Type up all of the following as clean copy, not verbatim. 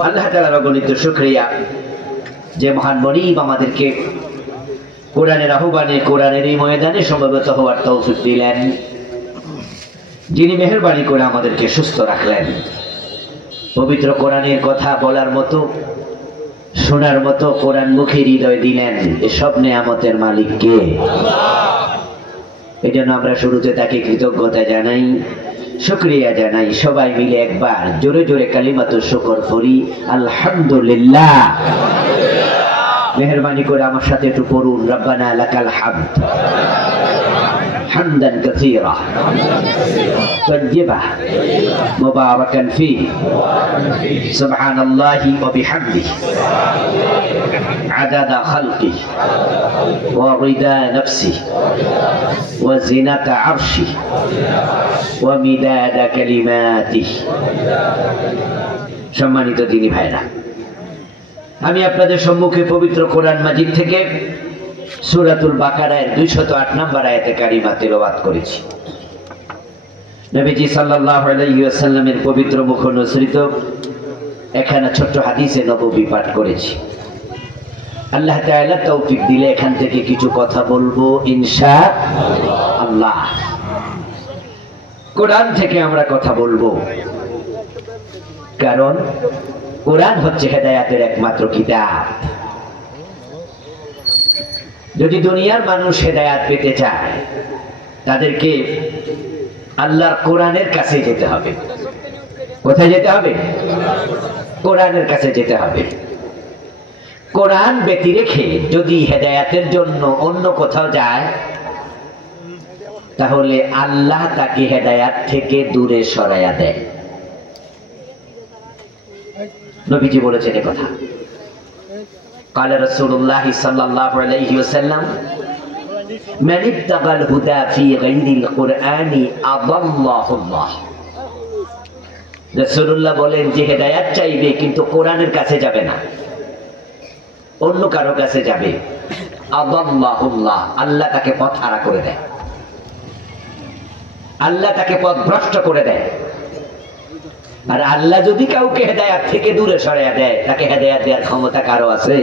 আল্লাহ তাআলার অগণিত শুকরিয়া যে মহান মনিব আমাদেরকে কোরআনের আহ্বানে কোরআনের এই ময়দানে সমবেত হওয়ার তৌফিক দিলেন, যিনি মেহেরবানি করে আমাদেরকে সুস্থ রাখলেন। পবিত্র কোরআনের কথা বলার মতো, শোনার মতো কোরআন মুখে হৃদয় দিলেন। এসব নেয়ামতের মালিক কে? এই জন্য আমরা শুরুতে তাকে কৃতজ্ঞতা জানাই, শুকরিয়া জানাই। সবাই মিলে একবার জোরে জোরে কালিমাতু শুকর পড়ি, আলহামদুলিল্লাহ। মেহেরবানি করে আমার সাথে একটু পড়ুন, রব্বানা লাকাল হামদ হামদান কাসীরা তাইয়্যিবান মুবারাকান ফীহি সুবহানাল্লাহি ওয়া বিহামদিহি আদাদা খালকিহি ওয়া রিদা নাফসিহি ওয়া জিনাতা আরশিহি ওয়া মিদাদা কালিমাতিহি। সম্মানিত দিনী ভাইরা, আমি আপনাদের সম্মুখে পবিত্র কোরআন মাজিদ থেকে সূরাতুল বাকারার 208 নম্বর আয়াতে কারিমা তেলাওয়াত করেছি। নবীজি সাল্লাল্লাহু আলাইহি ওয়াসাল্লামের পবিত্র মুখ অনুসৃত এখানে ছোট্ট হাদিসে নববী পাঠ করেছি। আল্লাহ তাআলা তৌফিক দিলে এখান থেকে কিছু কথা বলবো ইনশাআল্লাহ। কোরআন থেকে আমরা কথা বলবো, কারণ কোরআন হচ্ছে হেদায়েতের একমাত্র কিতাব। যদি দুনিয়ার মানুষ হেদায়েত পেতে চায়, তাদেরকে আল্লাহর কোরআনের কাছে যেতে হবে। কোথায় যেতে হবে? কোরআনের কাছে যেতে হবে। কোরআন ব্যতি রেখে যদি হেদায়েতের জন্য অন্য কোথাও যায়, তাহলে আল্লাহ তাকে হেদায়েত থেকে দূরে সরাইয়া দেয়। নবীজি বলেছেন এই কথা। قال رسول الله صلى الله عليه وسلم من ابتغى الهدى في غير القرآن أضله الله। রাসূলুল্লাহ বলেন যে হেদায়েত চাইবে কিন্তু কোরআনের কাছে যাবে না, অন্য কারো কাছে যাবে, আদাল্লাহুল্লাহ, আল্লাহ তাকে পথ হারা করে দেয়, আল্লাহ তাকে পথ ভ্রষ্ট করে দেয়। আর আল্লাহ যদি কাউকে হেদায়েত থেকে দূরে সরাইয়া দেয়, তাকে হেদায়েত দেওয়ার ক্ষমতা কারো আছে?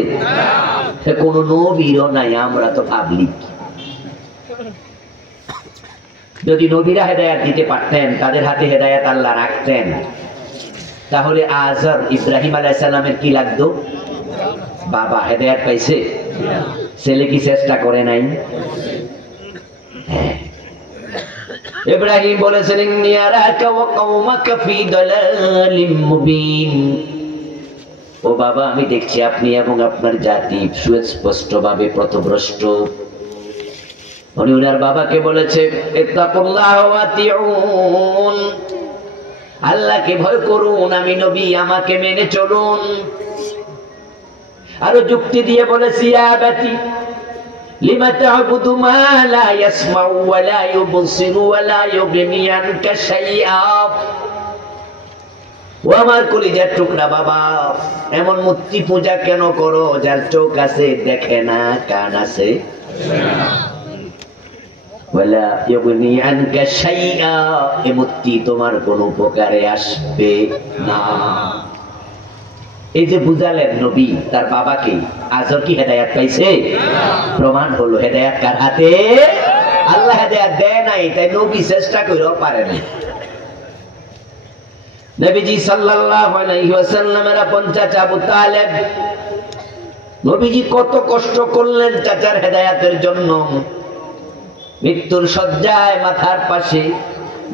কোন নবীরও নাই। আমরা তো পাবলিক। যদি নবীরা হেদায়েত দিতে পারতেন, তাদের হাতে হেদায়েত আল্লাহ রাখতেন, তাহলে আজর ইব্রাহিম আলাইহিস সালামের কি লাগতো? বাবা হেদায়েত পাইছে, ছেলে কি চেষ্টা করে নাই? ইব্রাহিম বলেছিলেন ইন্নী আরাকা ওয়া কওমাকা ফি দালালিম মুবিন। ও বাবা, আমি দেখছি আপনি এবং আপনার জাতি সুস্পষ্টভাবে পথভ্রষ্ট। উনি ওনার বাবাকে বলেছে ইত্তাকুল্লাহ ওয়া আতিউন, আল্লাহকে ভয় করুন, আমি নবী, আমাকে মেনে চলুন। আরো যুক্তি দিয়ে বলেছি ইয়া আবাতি লিমা তা'বুদু মা লা ইয়াসমাউ ওয়া লা ইউবসিরু ওয়া লা ইউগনি আনকা শাইআ। ও আমার কলিজার টুকরা বাবা, এমন মূর্তি পূজা কেন করো যার চোখ আছে দেখে না, কান আছে ওয়া লা ইউগনি আনকা শাইআ, এই মূর্তি তোমার কোনো উপকারে আসবে না। এই যে বুঝালেন নবী তার বাবাকে, আজর কি হেদায়েত পাইছে? প্রমাণ হলো হেদায়েত কার হাতে? আল্লাহ হেদায়েত দেয় নাই, তাই নবী চেষ্টা করেও পারে না। নবীজি সাল্লাল্লাহু আলাইহি ওয়াসাল্লামের আপন চাচা আবু তালেব, নবীজি কত কষ্ট করলেন চাচার হেদায়েতের জন্য। মৃত্যুর শয্যায় মাথার পাশে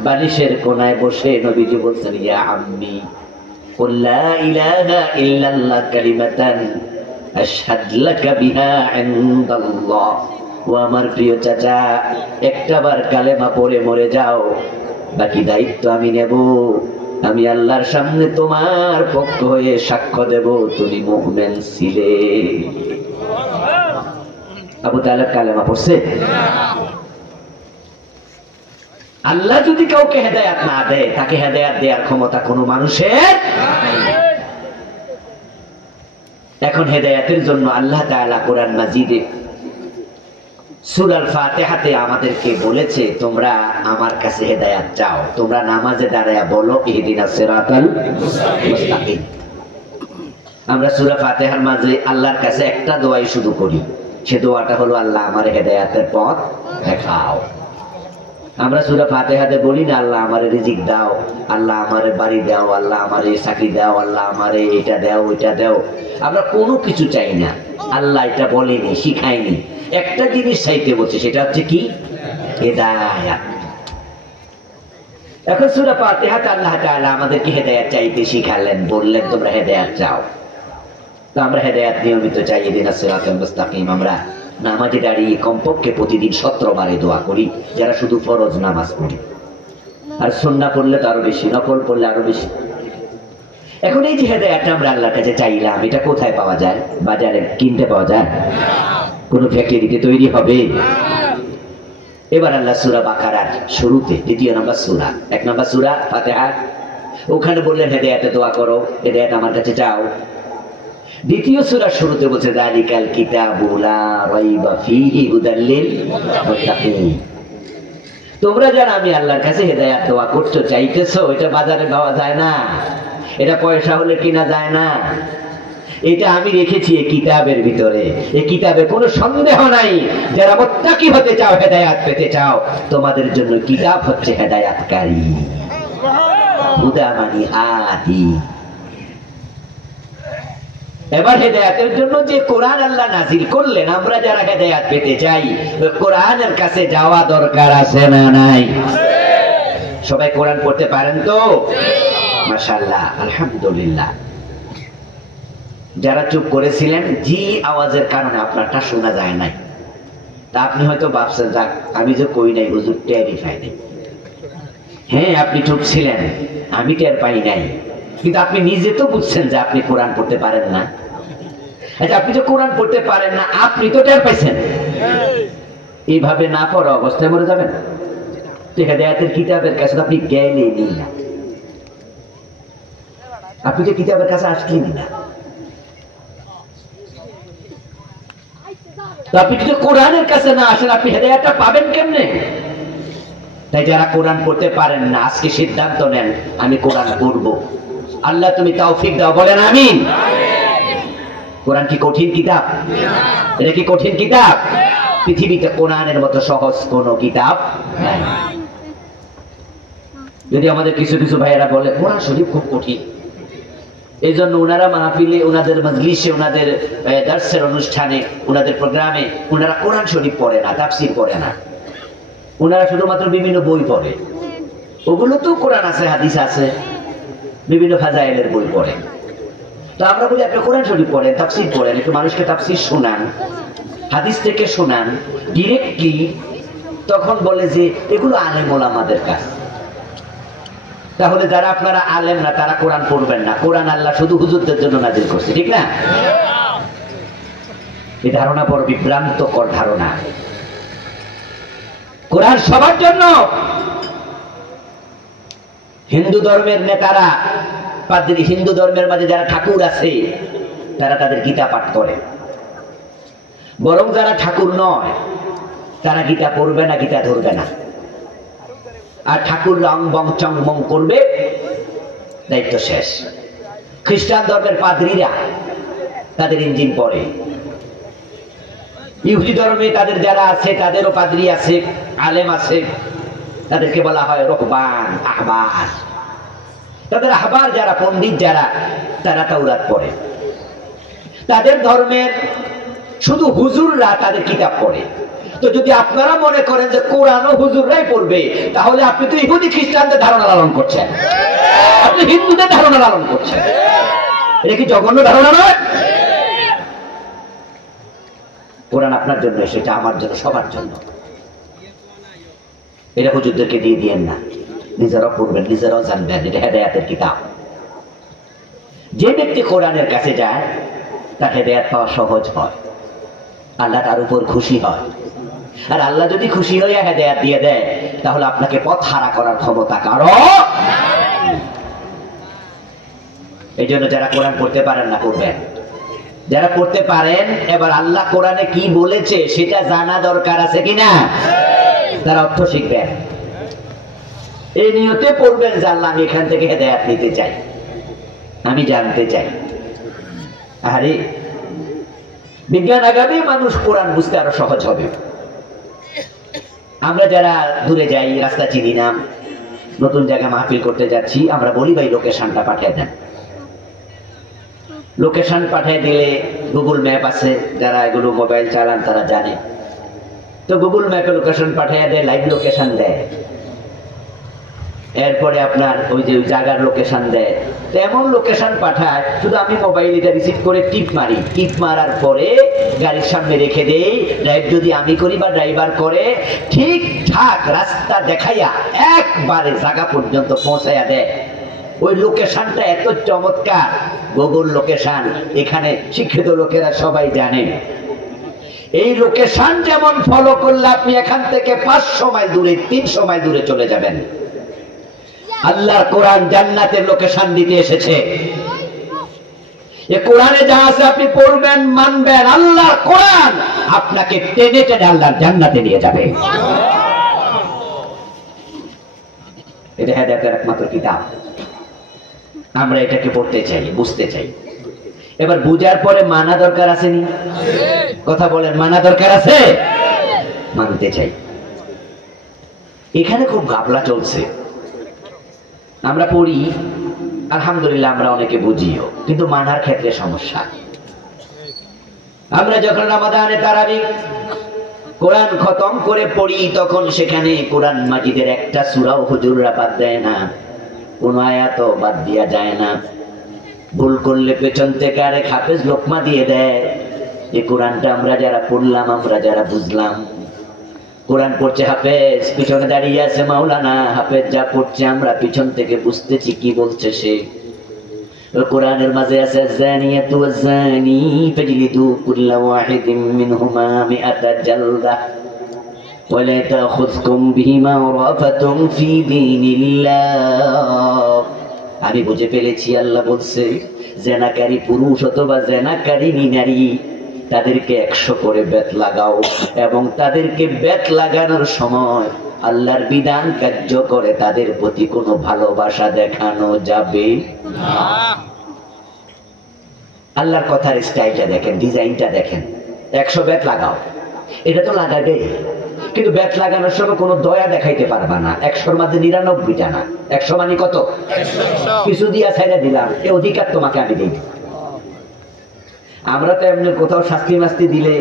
বালিশের কোনায় বসে নবীজি বলছেন ইয়া আম্মি কুল লা ইলাহা ইল্লাল্লাহ কালিমাতান আশহাদু লাকা বিহা ইনদাল্লাহ। ও আমার প্রিয় চাচা, একটাবার কালেমা পড়ে মরে যাও, বাকি দায়িত্ব আমি নেব। আমি আল্লাহর সামনে তোমার পক্ষ হয়ে সাক্ষ্য দেব তুমি মুমিন ছিলে। আবু তালেব কালেমা পড়ছে। আল্লাহ যদি কাউকে হেদায়েত না দেয়, তাকে হেদায়েত দেওয়ার ক্ষমতা কোনো মানুষের নাই। এখন হেদায়েতের জন্য আল্লাহ তাআলা কোরআন মাজিদে সূরা আল ফাতিহাতে আমাদেরকে বলেছে তোমরা আমার কাছে হেদায়েত চাও। তোমরা নামাজে দাঁড়ায়া বলো ইহদিনাস সিরাতাল মুস্তাকিম। আমরা সূরা ফাতিহার মাঝে আল্লাহর কাছে একটা দোয়াই শুধু করি, সে দোয়াটা হলো আল্লাহ আমার হেদায়েতের পথ দেখাও। আমরা সূরা ফাতিহাতে বলি না আল্লাহ আমারে রিজিক দাও, আল্লাহ আমারে বাড়ি দাও, আল্লাহ আমারে চাকরি দাও, আল্লাহ আমারে এটা দাও ওইটা দাও। আমরা কোনো কিছু চাই না, আল্লাহ এটা বলেনি, শিখায়নি। একটা জিনিস চাইতে বলছে, সেটা হচ্ছে কি? হেদায়েত। এখন সূরা ফাতিহাতে আল্লাহ তাআলা আমাদেরকে হেদায়েত চাইতে শিখালেন, বললেন তোমরা হেদায়েত চাও। তো আমরা হেদায়েত নিয়মিত চাই, ইহদিনাস সিরাতাল মুস্তাকিম। আমরা নামাজে দাঁড়িয়ে কমপক্ষে প্রতিদিন 17 বারে দোয়া করি, যারা শুধু ফরজ নামাজ পড়ি। আর সুন্নাহ পড়লে তো আরো বেশি, নফল পড়লে আরো বেশি। এখন এই যে হেদায়েতটা আমরা আল্লাহর কাছে চাইলাম, এটা কোথায় পাওয়া যায়? বাজারে কিনতে পাওয়া যায়? কোন ফ্যাক্টরিতে তৈরি হবে? এবার আল্লাহ সূরা বাকারার শুরুতে, দ্বিতীয় নম্বর সূরা, 1 নম্বর সূরা ফাতিহা, ওখানে বললেন হেদায়েতে দোয়া করো, হেদায়েত আমার কাছে চাও। দ্বিতীয় সূরার শুরুতে বলছে যালিকাল কিতাবু লা রাইবা ফীহি হুদাল লিল মুত্তাকিন। তোমরা যারা আমি আল্লাহর কাছে হেদায়েত দোয়া করছো, চাইতেছো, এটা বাজারে পাওয়া যায় না, এটা পয়সা হলে কিনা যায় না, এটা আমি রেখেছি এই কিতাবের ভিতরে। এই কিতাবে কোনো সন্দেহ নাই, যারা মুত্তাকি হতে চাও, হেদায়েত পেতে চাও, তোমাদের জন্য কিতাব হচ্ছে হেদায়েতকারী, হুদা মানি হাদি। এবার হেদায়েতের জন্য যে কোরআন আল্লাহ নাজিল করলেন, আমরা যারা হেদায়েত পেতে চাই, কোরআনের কাছে যাওয়া দরকার আছে না নাই? সবাই কোরআন পড়তে পারেন তো? মাশাআল্লাহ, আলহামদুলিল্লাহ। যারা চুপ করেছিলেন, জি আওয়াজের কারণে আপনারটা শোনা যায় নাই, তা আপনি হয়তো ভাবছেন যাক আমি যে কই নাই হুজুর টেরই পাই নাই। হ্যাঁ, আপনি চুপ ছিলেন, আমি টের পাই নাই, কিন্তু আপনি নিজে তো বুঝছেন যে আপনি কোরআন পড়তে পারেন না। আচ্ছা, আপনি তো কোরআন পড়তে পারেন না, আপনি তো টের পাইছেন। এইভাবে না পড়া অবস্থায় মরে যাবেন। হেদায়েতের কিতাবের কাছে আপনি গেলেনই না, আপনি তো কিতাবের কাছে আসলেনই না। আপনি যদি কোরআনের কাছে না আসেন, আপনি হেদায়েতটা পাবেন কেমনে? তাই যারা কোরআন পড়তে পারেন না, আজকে সিদ্ধান্ত নেন আমি কোরআন পড়বো। আল্লাহ তুমি তৌফিক দাও, বলেন আমিন। কোরআন কি কঠিন কিতাব? এটা কি কঠিন কিতাব? পৃথিবীতে কোরআনের মতো সহজ কোন কিতাব নাই। যদি আমাদের কিছু কিছু ভাইয়েরা বলে কোরআন শরীফ খুব কঠিন, এই জন্য ওনারা মাহফিলে, ওনাদের মজলিসে, ওনাদের দার্সের অনুষ্ঠানে, ওনাদের প্রোগ্রামে ওনারা কোরআন শরীফ পড়ে না, তাফসীর পড়ে না, ওনারা শুধুমাত্র বিভিন্ন বই পড়ে। ওগুলো তো কোরআন আছে, হাদিস আছে, বিভিন্ন ফাজাইলের বই পড়ে। তো আমরা বলি আপনি কোরআন শরীফ পড়েন, তাফসীর পড়েন, একটু মানুষকে তাফসীর শোনান, হাদিস থেকে শোনান ডিরেক্টলি। তখন বলে যে এগুলো আলেম ওলামাদের কাজ। তাহলে যারা আপনারা আলেম না, তারা কোরআন পড়বেন না। কোরআন আল্লাহ শুধু হুজুরদের জন্য নাজিল করছে, ঠিক না? এই ধারণা বড় বিভ্রান্তকর ধারণা। কোরআন সবার জন্য। হিন্দু ধর্মের নেতারা, পাদ্রী, হিন্দু ধর্মের মাঝে যারা ঠাকুর আছে, তারা তাদের গীতা পাঠ করে। বরং যারা ঠাকুর নয়, তারা গীতা পড়বে না, গীতা ধরবে না। আর ঠাকুর রং বং চং মং করবে, দায়িত্ব শেষ। খ্রিস্টান ধর্মের পাদ্রীরা তাদের ইঞ্জিন পড়ে। ইহুদি ধর্মে তাদের যারা আছে, তাদেরও পাদ্রী আছে, আলেম আছে, তাদেরকে বলা হয় রহবান, আহবার। তাদের আহবার যারা, পণ্ডিত যারা, তারা তাওরাত পড়ে। তাদের ধর্মের শুধু হুজুররা তাদের কিতাব পড়ে। তো যদি আপনারা মনে করেন যে কোরআনও হুজুররাই পড়বে, তাহলে আপনি তো ইহুদি খ্রিস্টানদের ধারণা লালন করছেন, আপনি হিন্দুদের ধারণা লালন করছেন। এটা কি জঘন্য ধারণা নয়? কোরআন আপনার জন্য, সেটা আমার জন্য, সবার জন্য। এটা হুজুরদেরকে দিয়ে দিয়েন না, নিজেরাও পড়বেন, নিজেরাও জানবেন। এটা হেদায়েতের কিতাব। যে ব্যক্তি কোরআনের কাছে যায়, তার হেদায়েত পাওয়া সহজ হয়, আল্লাহ তার উপর খুশি হয়। আর আল্লাহ যদি খুশি হয়ে হেদায়েত দিয়ে দেয়, তাহলে আপনাকে পথ হারা করার ক্ষমতা কারো। এই জন্য যারা কোরআন পড়তে পারেন না, পড়বেন। যারা পড়তে পারেন, এবার আল্লাহ কোরআনে কি বলেছে সেটা জানা দরকার আছে কিনা, তারা অর্থ শিখবেন। এই নিয়তে পড়বেন যে আল্লাহ আমি এখান থেকে হেদায়েত নিতে চাই, আমি জানতে চাই। আরে বিজ্ঞান আগামী মানুষ কোরআন বুঝতে আরো সহজ হবে। আমরা যারা দূরে যাই, রাস্তা চিনি না, নতুন জায়গায় মাহফিল করতে যাচ্ছি, আমরা বলি ভাই লোকেশনটা পাঠিয়ে দেন। লোকেশন পাঠিয়ে দিলে গুগল ম্যাপ আছে, যারা এগুলো মোবাইল চালান তারা জানে, তো গুগল ম্যাপে লোকেশন পাঠিয়ে দেয়, লাইভ লোকেশন দেয়। এরপরে আপনার ওই যে জায়গার লোকেশন দেয়, তো এমন লোকেশন পাঠায়, শুধু আমি মোবাইল এটা রিসিভ করে টিপ মারি, টিপ মারার পরে গাড়ির সামনে রেখে দেই। ড্রাইভ যদি আমি করি বা ড্রাইভার করে, ঠিকঠাক রাস্তা দেখাইয়া একবারে জায়গা পর্যন্ত পৌঁছাইয়া দেয়। ওই লোকেশনটা এত চমৎকার, গুগল লোকেশন, এখানে শিক্ষিত লোকেরা সবাই জানেন। এই লোকেশন যেমন ফলো করলে আপনি এখান থেকে 500 মাইল দূরে, 300 মাইল দূরে চলে যাবেন। আল্লাহর কোরআন জান্নাতের লোকেশন দিতে এসেছে। এই কোরআনে যা আছে আপনি পড়বেন, মানবেন, আল্লাহর কোরআন আপনাকে টেনে টেনে আল্লাহর জান্নাতে নিয়ে যাবে। এটা হেদায়েতের একমাত্র কিতাব। আমরা এটাকে পড়তে চাই, বুঝতে চাই। এবার বুঝার পরে মানা দরকার আছে নি? কথা বলেন, মানা দরকার আছে? মানতে চাই। এখানে খুব ঘাপলা চলছে। আমরা পড়ি, আলহামদুলিল্লাহ, আমরা অনেকে বুঝিও, কিন্তু মানার ক্ষেত্রে সমস্যা। আমরা যখন রমাদানে তারাবি কোরআন খতম করে পড়ি, তখন সেখানে কোরআন মাজিদের একটা সূরাও হুজুররা বাদ দেয় না, কোন আয়াতও বাদ দিয়া যায় না। ভুল করলে পেছন থেকে আরেক হাফেজ লোকমা দিয়ে দেয়। এই কোরআনটা আমরা যারা পড়লাম, আমরা যারা বুঝলাম, কোরআন পড়ছে হাফেজ, পিছনে দাঁড়িয়ে আছে মাওলানা, হাফেজ যা পড়ছে আমরা পিছন থেকে বুঝতেছি কি বলছে সে। কোরআনের মাঝে আছে জানিয়াতু ওয়াজানি ফাজলিদু কুল্লা ওয়াহিদিন মিনহুমা মিআতা জালদা ওয়ালা তাখুযকুম বিহিমা রাফাতুন ফি দীনিল্লাহ। আমি বুঝে ফেলেছি, আল্লাহ বলছে জেনাকারী পুরুষ অথবা জেনাকারী নারী, তাদেরকে 100 করে বেত লাগাও, এবং তাদেরকে বেত লাগানোর সময় আল্লাহর বিধান কার্য করে তাদের প্রতি কোনো ভালোবাসা দেখানো যাবে না। আল্লাহর কথার স্টাইলটা দেখেন, ডিজাইনটা দেখেন। 100 বেত লাগাও, এটা তো লাগাবে, কিন্তু বেত লাগানোর সময় কোনো দয়া দেখাইতে পারবা না। 100-র মধ্যে 99টা না, 100 মানে কত? কিছু দিয়া ছাইড়া দিলাম, এই অধিকার তোমাকে আমি দিই। আমরা তো এমনি কোথাও শাস্তি মাস্তি দিলে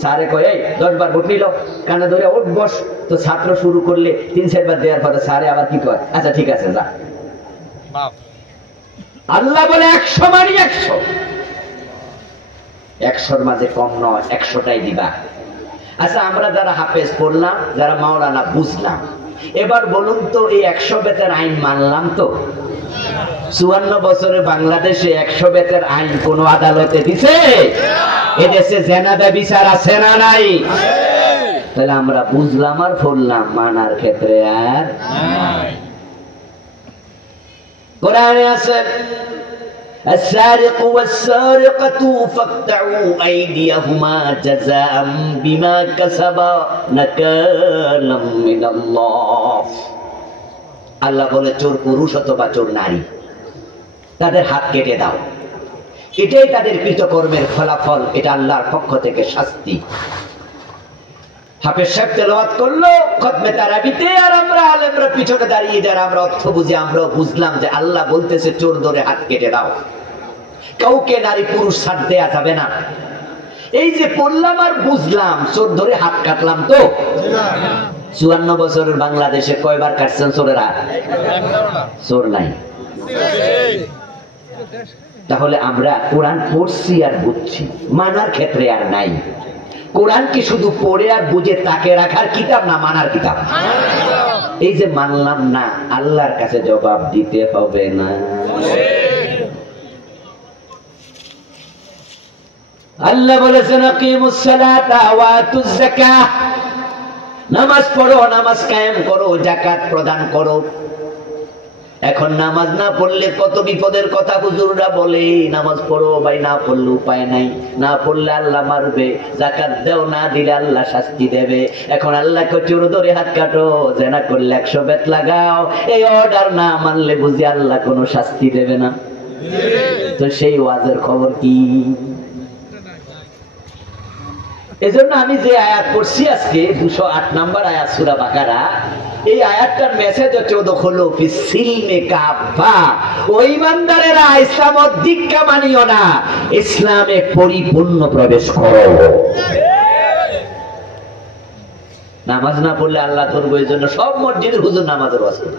স্যারে কয়, এই 10 বার ভোট নিল, কানে ধরে ওঠ বস, তো ছাত্র শুরু করলে 3-4 বার দেওয়ার পরে স্যারে আবার কি কয়, আচ্ছা ঠিক আছে যা। আল্লাহ বলে 100 মানে 100, 100-র মাঝে কম নয়, 100টাই দিবা। আচ্ছা, আমরা যারা হাফেজ পড়লাম, যারা মাওলানা বুঝলাম, এবার বলুন তো এই 100 বেতের আইন মানলাম তো? 54 বছরে বাংলাদেশে 100 বেতের আইন কোন আদালতে দিছে? এদেশে জেনা ব্যভিচার আছে না নাই? তাহলে আমরা বুঝলাম আর পড়লাম, মানার ক্ষেত্রে আর নাই। কোরআনে আছে السارق والسارقة فاقطعوا أيديهما جزاء بما كسبا نكالا من الله। আল্লাহ বলে চোর পুরুষ অথবা চোর নারী, তাদের হাত কেটে দাও, এটাই তাদের কৃতকর্মের ফলাফল, এটা আল্লাহর পক্ষ থেকে শাস্তি। হাফেজ সাহেব তেলাওয়াত করলো খতমে তারাবিতে, আর আমরা আলেমরা পিছনে দাঁড়িয়ে যারা আমরা অর্থ বুঝি, আমরা বুঝলাম যে আল্লাহ বলতেছে চোর ধরে হাত কেটে দাও। কাউকে নারী পুরুষ ছাড় দেয়া যাবে না। এই যে পড়লাম আর বুঝলাম, চোর ধরে হাত কাটলাম তো? 54 বছরের বাংলাদেশে কয়বার কাটছেন চোরের হাত? চোর নাই। তাহলে আমরা কোরআন পড়ছি আর বুঝছি, মানার ক্ষেত্রে আর নাই। কোরআন কি শুধু পড়ে আর বুঝে তাকে রাখার কিতাব না, মানার কিতাব? এই যে মানলাম না, আল্লাহর কাছে জবাব দিতে হবে না? আল্লাহ বলেছেন আকিমুস সালাতা ওয়া আতুজ যাকাহ, নামাজ পড়ো, নামাজ কায়েম করো, যাকাত প্রদান করো। এখন নামাজ না পড়লে কত বিপদের কথা হুজুররা বলে, নামাজ পড়ো ভাই, না পড়লে উপায় নাই, না পড়লে আল্লাহ মারবে, যাকাত দাও, না দিলে আল্লাহ শাস্তি দেবে। এখন আল্লাহকে চোর ধরে হাত কাটো, জেনা করলে 100 বেত লাগাও, এই অর্ডার না মানলে বুঝি আল্লাহ কোনো শাস্তি দেবে না? তো সেই ওয়াজের খবর কি? এজন্য আমি যে আয়াত পড়ছি আজকে 208 নম্বর আয়াত সূরা বাকারা, এই আয়াতটার মেসেজ হচ্ছে ওদখুলু ফিস সিলমি কাফা, ও ঈমানদারেরা ইসলাম দীক্ষা মানিও না, ইসলামে পরিপূর্ণ প্রবেশ করো। নামাজ না পড়লে আল্লাহ ধরবো, এই জন্য সব মসজিদের হুজুর নামাজের ওয়াজ করে।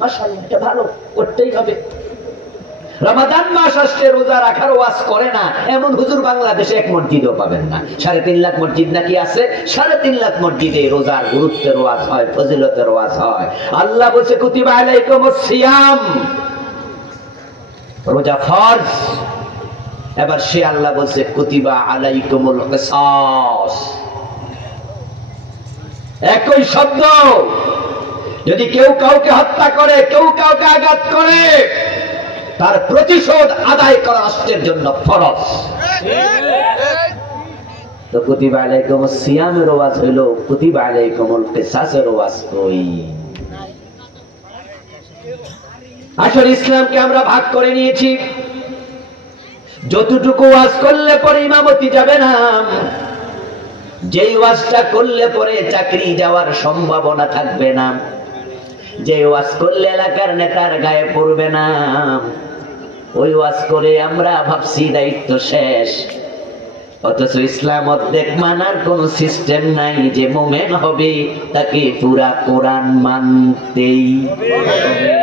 মাশাআল্লাহ, এটা ভালো, করতেই হবে। রমাদান মাস আসছে, রোজা রাখার ওয়াজ করে না এমন হুজুর বাংলাদেশে এক মসজিদও পাবেন না। 3.5 লাখ মসজিদ নাকি আছে, 3.5 লাখ মসজিদে রোজার গুরুত্বের ওয়াজ হয়, ফজিলতের ওয়াজ হয়। আল্লাহ বলছে কুতিবা আলাইকুমুস সিয়াম, রোজা ফরজ। এবার সে আল্লাহ বলছে কুতিবা আলাইকুমুল কিসাস। একই শব্দ, যদি কেউ কাউকে হত্যা করে, কেউ কাউকে আঘাত করে, তার প্রতিশোধ আদায় করা রাষ্ট্রের জন্য ফরজ। তো কুতিবা আলাইকুমুস সিয়ামের ওয়াজ হইল, কুতিবা আলাইকুমুল কিসাসের ওয়াজ কই? আসলে ইসলামকে আমরা ভাগ করে নিয়েছি, যতটুকু ওয়াজ করলে পরে ইমামতি যাবে না, যেই ওয়াজটা করলে পরে চাকরি যাওয়ার সম্ভাবনা থাকবে না, যে ওয়াজ করলে এলাকার নেতার গায়ে পড়বে না, ওই ওয়াজ করে আমরা ভাবছি দায়িত্ব শেষ। অথচ ইসলাম অর্ধেক মানার কোন সিস্টেম নাই। যে মুমিন হবে তাকে পুরা কোরআন মানতেই হবে।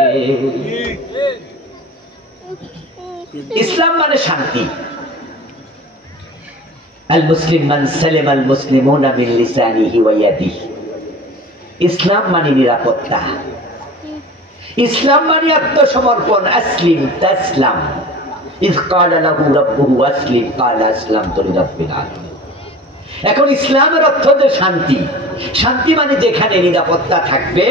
ইসলাম মানে শান্তি। আল মুসলিম মান সালামা আল মুসলিমুনা মিন লিসানিহি ওয়া ইয়াদিহি। ইসলাম মানে নিরাপত্তা, ইসলাম মানে আত্মসমর্পণ। আসলিম তাসলাম, ইয ক্বালা লাহু রাব্বুহু আসলিম ক্বালা আসলামতু লিরাব্বিল আলামিন। এখন ইসলামের অর্থ যে শান্তি। শান্তি মানে যেখানে নিরাপত্তা থাকবে,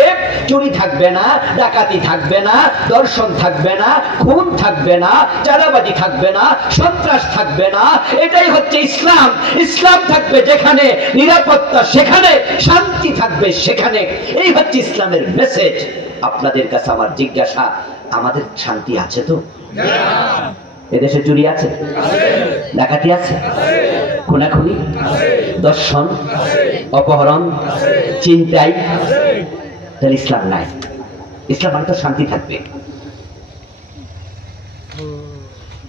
চুরি থাকবে না, ডাকাতি থাকবে না, দর্শন থাকবে না, খুন থাকবে না, চাঁদাবাজি থাকবে না, সন্ত্রাস থাকবে না, এটাই হচ্ছে ইসলাম। ইসলাম থাকবে যেখানে নিরাপত্তা, সেখানে শান্তি থাকবে সেখানে। এই হচ্ছে ইসলামের মেসেজ। আপনাদের কাছে আমার জিজ্ঞাসা, আমাদের শান্তি আছে তো? এদেশে চুরি আছে, ডাকাতি আছে, খুনাখুনি, দর্শন, অপহরণ, চিন্তাই, তাহলে ইসলাম নাই। ইসলাম মানে তো শান্তি থাকবে।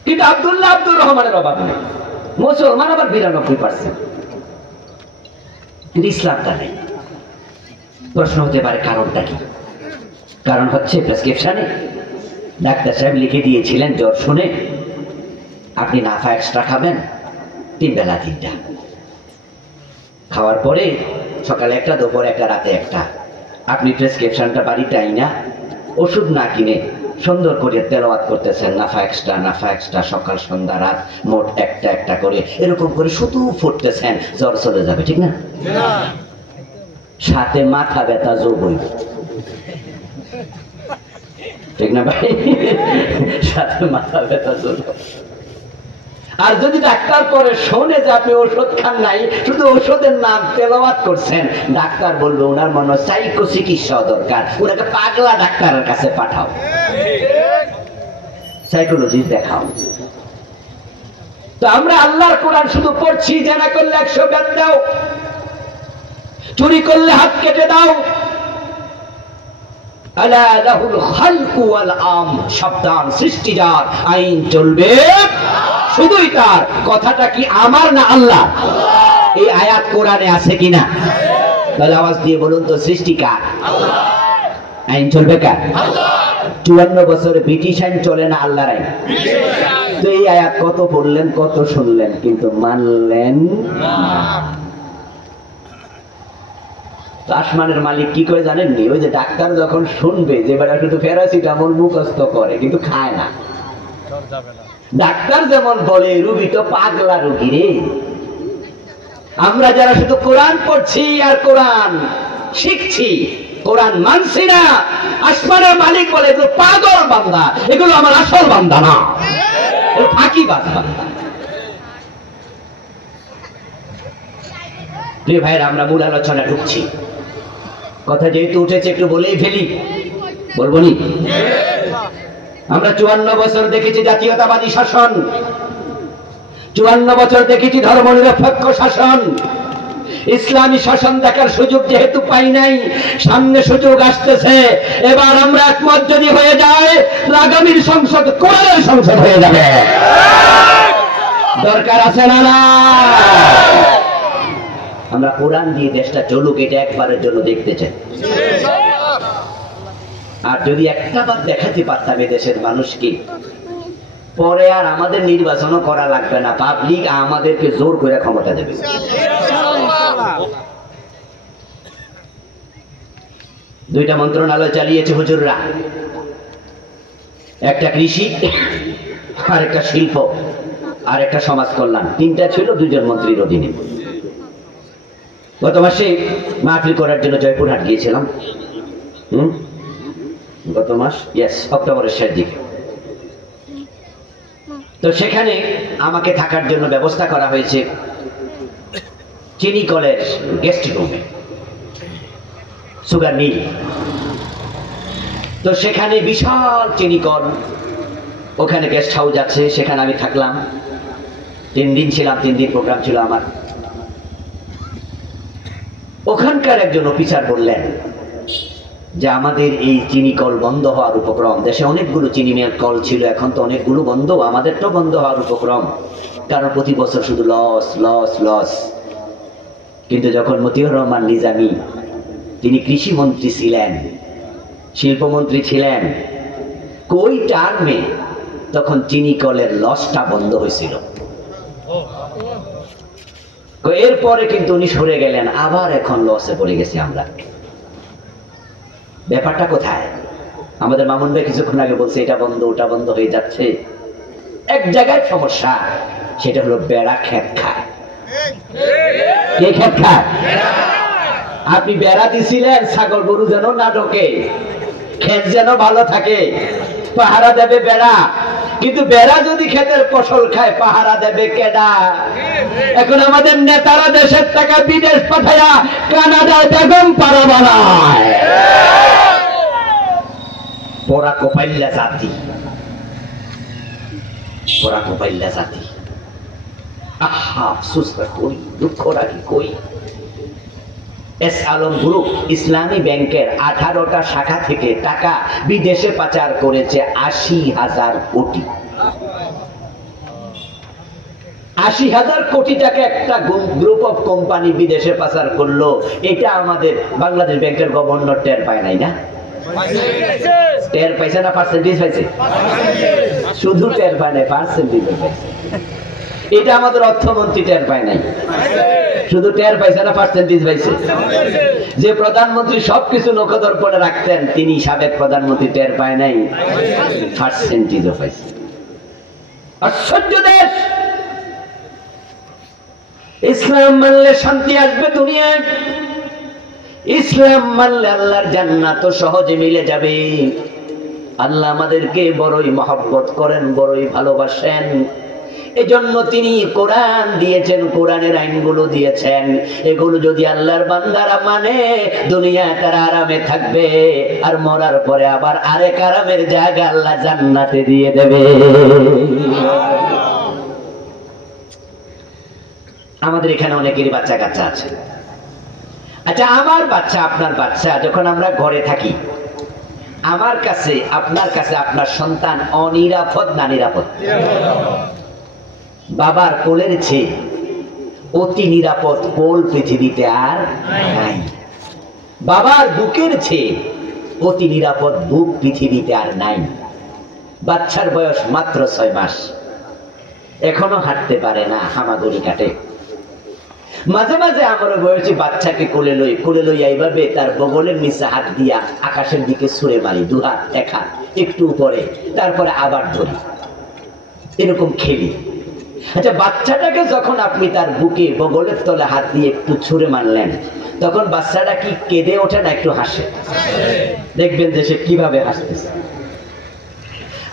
কিন্তু আব্দুল্লাহ আব্দুর রহমানের অভাব নেই, মুসলমান আবার 92%, কিন্তু ইসলামটা নেই। প্রশ্ন হতে পারে কারণটা কি? কারণ হচ্ছে প্রেসক্রিপশনে ডাক্তার সাহেব লিখে দিয়েছিলেন জ্বর শুনে আপনি নাফা এক্সট্রা খাবেন 3 বেলা 3টা, খাওয়ার পরে সকালে একটা, দুপুরে একটা, রাতে একটা। আপনি প্রেসক্রিপশনটা বাড়িতে আইনা ওষুধ না কিনে সুন্দর করে তেলাওয়াত করতেছেন, নাফা এক্সট্রা, নাফা এক্সট্রা, সকাল সন্ধ্যা রাত মোট একটা একটা করে, এরকম করে শুধু ফুটতেছেন, জ্বর চলে যাবে, ঠিক না? সাথে মাথা ব্যথা যোগ হইব, ঠিক না ভাই? সাথে মাথা ব্যথা যোগ। আর যদি ডাক্তার পরে শোনে যে আপনি ওষুধ খান নাই, শুধু ওষুধের নাম তেলাওয়াত করছেন, ডাক্তার বলবে ওনার মনে হয় সাইকো চিকিৎসা দরকার, ওনাকে পাগলা ডাক্তারের কাছে পাঠাও, সাইকোলজিস্ট দেখাও। তো আমরা আল্লাহর কোরআন শুধু পড়ছি, জানা করলে 100 বেত দাও, চুরি করলে হাত কেটে দাও। আলা লাহুল খালকু ওয়াল আম, সাবধান, সৃষ্টি যার, আইন চলবে শুধুই তার। কথাটা কি আমার না আল্লাহ? এই আয়াত কোরআনে আছে কিনা? তাহলে আওয়াজ দিয়ে বলুন তো, সৃষ্টি কার? আইন চলবে কার? 54 বছরে ব্রিটিশ আইন চলে না, আল্লাহর আইন। তো এই আয়াত কত পড়লেন, কত শুনলেন, কিন্তু মানলেন না। আসমানের মালিক কি করে জানেননি? ওই যে ডাক্তার যখন শুনবে যে বেটা কিন্তু প্যারাসিটামল মুখস্থ করে কিন্তু খায় না, ডাক্তার যেমন বলে রুগী তো পাগলা রুগী রে। আমরা যারা শুধু কোরআন পড়ছি আর কোরআন শিখছি, কোরআন মানছি না, আসমানের মালিক বলে এগুলো পাগল বান্দা, এগুলো আমার আসল বান্দা না, এগুলো ফাঁকিবাজ বান্দা। প্রিয় ভাইরা, আমরা মূল আলোচনা ঢুকছি। কথা যেহেতু উঠেছে একটু বলেই ফেলি, বলবো নি? আমরা 54 বছর দেখেছি জাতীয়তাবাদী শাসন, 54 বছর দেখেছি ধর্মনিরপেক্ষ শাসন। ইসলামী শাসন দেখার সুযোগ যেহেতু পাই নাই, সামনে সুযোগ আসতেছে। এবার আমরা একমত যদি হয়ে যায়, আগামীর সংসদ কোরআনের সংসদ হয়ে যাবে। দরকার আছে না? না, আমরা কোরআন দিয়ে দেশটা চলুক, এটা একবারের জন্য দেখতে চাই। আর যদি একটা বার দেখাতে পারতাম দেশের মানুষকে, পরে আর আমাদের নির্বাচনও করা লাগবে না, পাবলিক আমাদেরকে জোর করে ক্ষমতা দেবে। দুইটা মন্ত্রণালয় চালিয়েছে হুজুররা, একটা কৃষি, আর একটা শিল্প, আর একটা সমাজ কল্যাণ। তিনটা ছিল দুইজন মন্ত্রীর অধীনে। গত মাসে মাহফিল করার জন্য জয়পুরহাট গিয়েছিলাম। গত মাস, অক্টোবরের শেষ দিকে। তো সেখানে আমাকে থাকার জন্য ব্যবস্থা করা হয়েছে চিনি কলের গেস্ট রুমে, সুগার মিল। তো সেখানে বিশাল চিনি কল, ওখানে গেস্ট হাউস আছে, সেখানে আমি থাকলাম। 3 দিন ছিলাম, 3 দিন প্রোগ্রাম ছিল আমার। ওখানকার একজন অফিসার বললেন যে আমাদের এই চিনি কল বন্ধ হওয়ার উপক্রম। দেশে অনেকগুলো চিনি মিল কল ছিল, এখন তো অনেকগুলো বন্ধ, আমাদেরটাও বন্ধ হওয়ার উপক্রম। কারণ প্রতি বছর শুধু লস লস লস। কিন্তু যখন মতিউর রহমান নিজামী, তিনি কৃষি মন্ত্রী ছিলেন, শিল্পমন্ত্রী ছিলেন, কই টার্মে তখন চিনি কলের লসটা বন্ধ হয়েছিল। এরপরে কিন্তু উনি সরে গেলেন, আবার এখন লসে পড়ে গেছি আমরা। ব্যাপারটা কোথায়? আমাদের মামুন ভাই কিছুক্ষণ আগে বলছে এটা বন্ধ ওটা বন্ধ হয়ে যাচ্ছে। এক জায়গায় সমস্যা, সেটা হলো বেড়া খেত খায়। কে খেত খায়? আপনি বেড়া দিছিলেন ছাগল গরু যেন না ঢোকে, ক্ষেত যেন ভালো থাকে, পাহারা দেবে বেড়া। কিন্তু বেড়া যদি ক্ষেতের ফসল খায়, পাহারা দেবে কেডা? এখন আমাদের নেতারা দেশের টাকা বিদেশ পাঠায়া কানাডায় বেগম পাড়া বানায়। পোড়া কোপাইল্লা জাতি, পোড়া কোপাইল্লা জাতি। আহা, আফসোস কই, দুঃখ রাখি কই। এস আলম গ্রুপ ইসলামী ব্যাংকের 18টা শাখা থেকে টাকা বিদেশে পাচার করেছে 80,000 কোটি। 80,000 কোটি টাকা একটা গ্রুপ অফ কোম্পানি বিদেশে পাচার করলো। এটা আমাদের বাংলাদেশ ব্যাংকের গভর্নর টের পায় নাই না? টের পাইছে না পার্সেন্টেজ পাইছে? শুধু টের পায় নাই, পার্সেন্টেজ পাইছে। এটা আমাদের অর্থমন্ত্রী টের পায় নাই, শুধু টের পাইছে না পার্সেন্টেজ পাইছে। যে প্রধানমন্ত্রী সবকিছু নখদর্পণে রাখতেন, তিনি সাবেক প্রধানমন্ত্রী টের পায় নাই, পার্সেন্টেজও পাইছে। আশ্চর্য দেশ। ইসলাম মানলে শান্তি আসবে দুনিয়ায়, ইসলাম মানলে আল্লাহর জান্নাত সহজে মিলে যাবে। আল্লাহ আমাদেরকে বড়ই মহব্বত করেন, বড়ই ভালোবাসেন। এজন্য তিনি কোরআন দিয়েছেন, কোরআনের আইনগুলো দিয়েছেন। এগুলো যদি আল্লাহর বান্দারা মানে, দুনিয়ায় তারা আরামে থাকবে, আর মরার পরে আবার আরেক আরামের জায়গা আল্লাহ জান্নাতে দিয়ে দেবে। আমাদের এখানে অনেকেরই বাচ্চা কাচ্চা আছে। আচ্ছা, আমার বাচ্চা আপনার বাচ্চা, যখন আমরা ঘরে থাকি, আমার কাছে আপনার কাছে আপনার সন্তান অনিরাপদ না নিরাপদ? বাবার কোলের চেয়ে অতি নিরাপদ কোল পৃথিবীতে আর নাই। বাবার বুকের চেয়ে অতি নিরাপদ বুক পৃথিবীতে আর নাই। বাচ্চার বয়স মাত্র 6 মাস, এখনো হাঁটতে পারে না, হামাগুড়ি কাটে। মাঝে মাঝে আমরা বয়সী বাচ্চাকে কোলে লই এইভাবে তার বগলের নিচে হাত দিয়া আকাশের দিকে ছুঁড়ে মারি, 2 হাত 1 হাত একটু উপরে, তারপরে আবার ধরি, এরকম খেলি। আচ্ছা, বাচ্চাটাকে যখন আপনি তার বুকে বগলের তলে হাত দিয়ে একটু ছুঁড়ে মারলেন, তখন বাচ্চাটা কি কেঁদে ওঠে না একটু হাসে? দেখবেন যে সে কিভাবে হাসতেছে।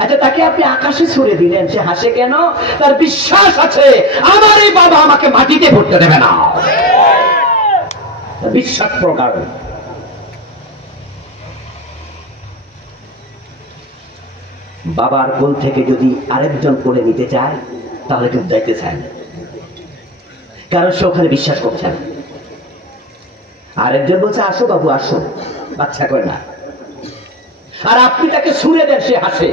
আচ্ছা, তাকে আপনি আকাশে ছুড়ে দিলেন, সে হাসে কেন? তার বিশ্বাস আছে আমার এই বাবা আমাকে মাটিতে পড়তে দেবে না, বিশ্বাস প্রকার। বাবার কোল থেকে যদি আরেকজন কোলে নিতে চায় তাহলে কিন্তু যাইতে চায় না, কারণ সে ওখানে বিশ্বাস করছে না। আরেকজন বলছে আসো বাবু আসো, বাচ্চা কয় না। আর আপনি তাকে ছুঁড়ে দেন, সে হাসে।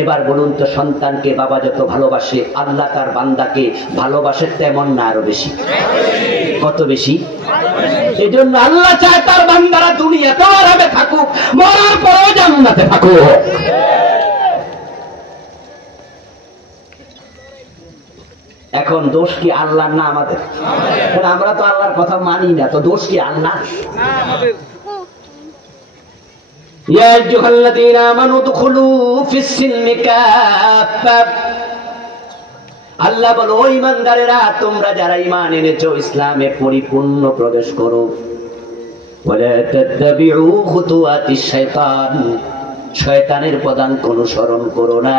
এবার বলুন তো, সন্তানকে বাবা যত ভালোবাসে, আল্লাহ তার বান্দাকে ভালোবাসে তেমন না আরো বেশি? কত বেশি? এই জন্য আল্লাহ চায় তার বান্দারা দুনিয়াতেও আরামে থাকুক, মরার পরেও জান্নাতে থাকুক। এখন দোষ কি আল্লাহর না আমাদের? আমরা তো আল্লাহর কথা মানি না, তো দোষ কি আল্লাহ? ইয়া আইয়ুহাল্লাযীনা আমানু দুখুলু ফিস-সিলমি কাফফা। আল্লাহ বলে, ও ঈমানদারেরা, তোমরা যারা ঈমান এনেছো ইসলামে পরিপূর্ণ প্রবেশ করো। ওয়ালা তাত্তাবিউ খুতুওয়াতিশ শাইতান, শয়তানের পদাঙ্ক অনুসরণ করো না।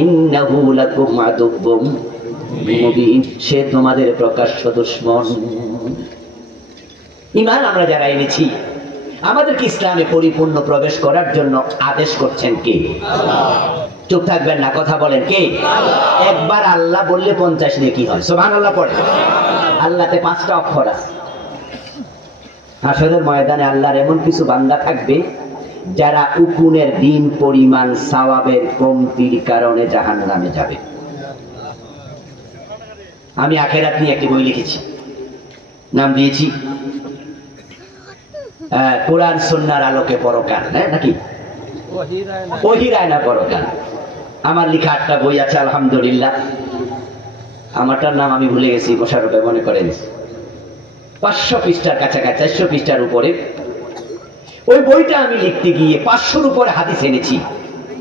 ইন্নাহু লাকুম আদুউম মুবিন, সে তোমাদের প্রকাশ্য দুশমন। ঈমান আমরা যারা এনেছি, আমাদেরকে ইসলামে পরিপূর্ণ প্রবেশ করার জন্য আদেশ করছেন কে? আল্লাহ। চুপ থাকবেন না, কথা বলেন কে? আল্লাহ। একবার আল্লাহ বললে 50 নেকি হয়। সুবহানাল্লাহ পড়ে। আল্লাহতে 5টা অক্ষর আছে। হাসরের ময়দানে আল্লাহর এমন কিছু বান্দা থাকবে যারা উকুনের দিন পরিমাণ সওয়াবের কমতির কারণে জাহান্নামে যাবে। আমি আখিরাত নিয়ে একটি বই লিখেছি, নাম দিয়েছি কোরআন সুন্নাহর আলোকে পরকাল, নাকি ওহীর আয়না পরকাল। আমার লেখা 8টা বই আছে আলহামদুলিল্লাহ। আমারটার নাম আমি ভুলে গেছি, মোশাররফে মনে করেন। 500 পৃষ্ঠার কাছাকাছি, 400 পৃষ্ঠার উপরে। ওই বইটা আমি লিখতে গিয়ে 500-র উপরে হাদিস এনেছি।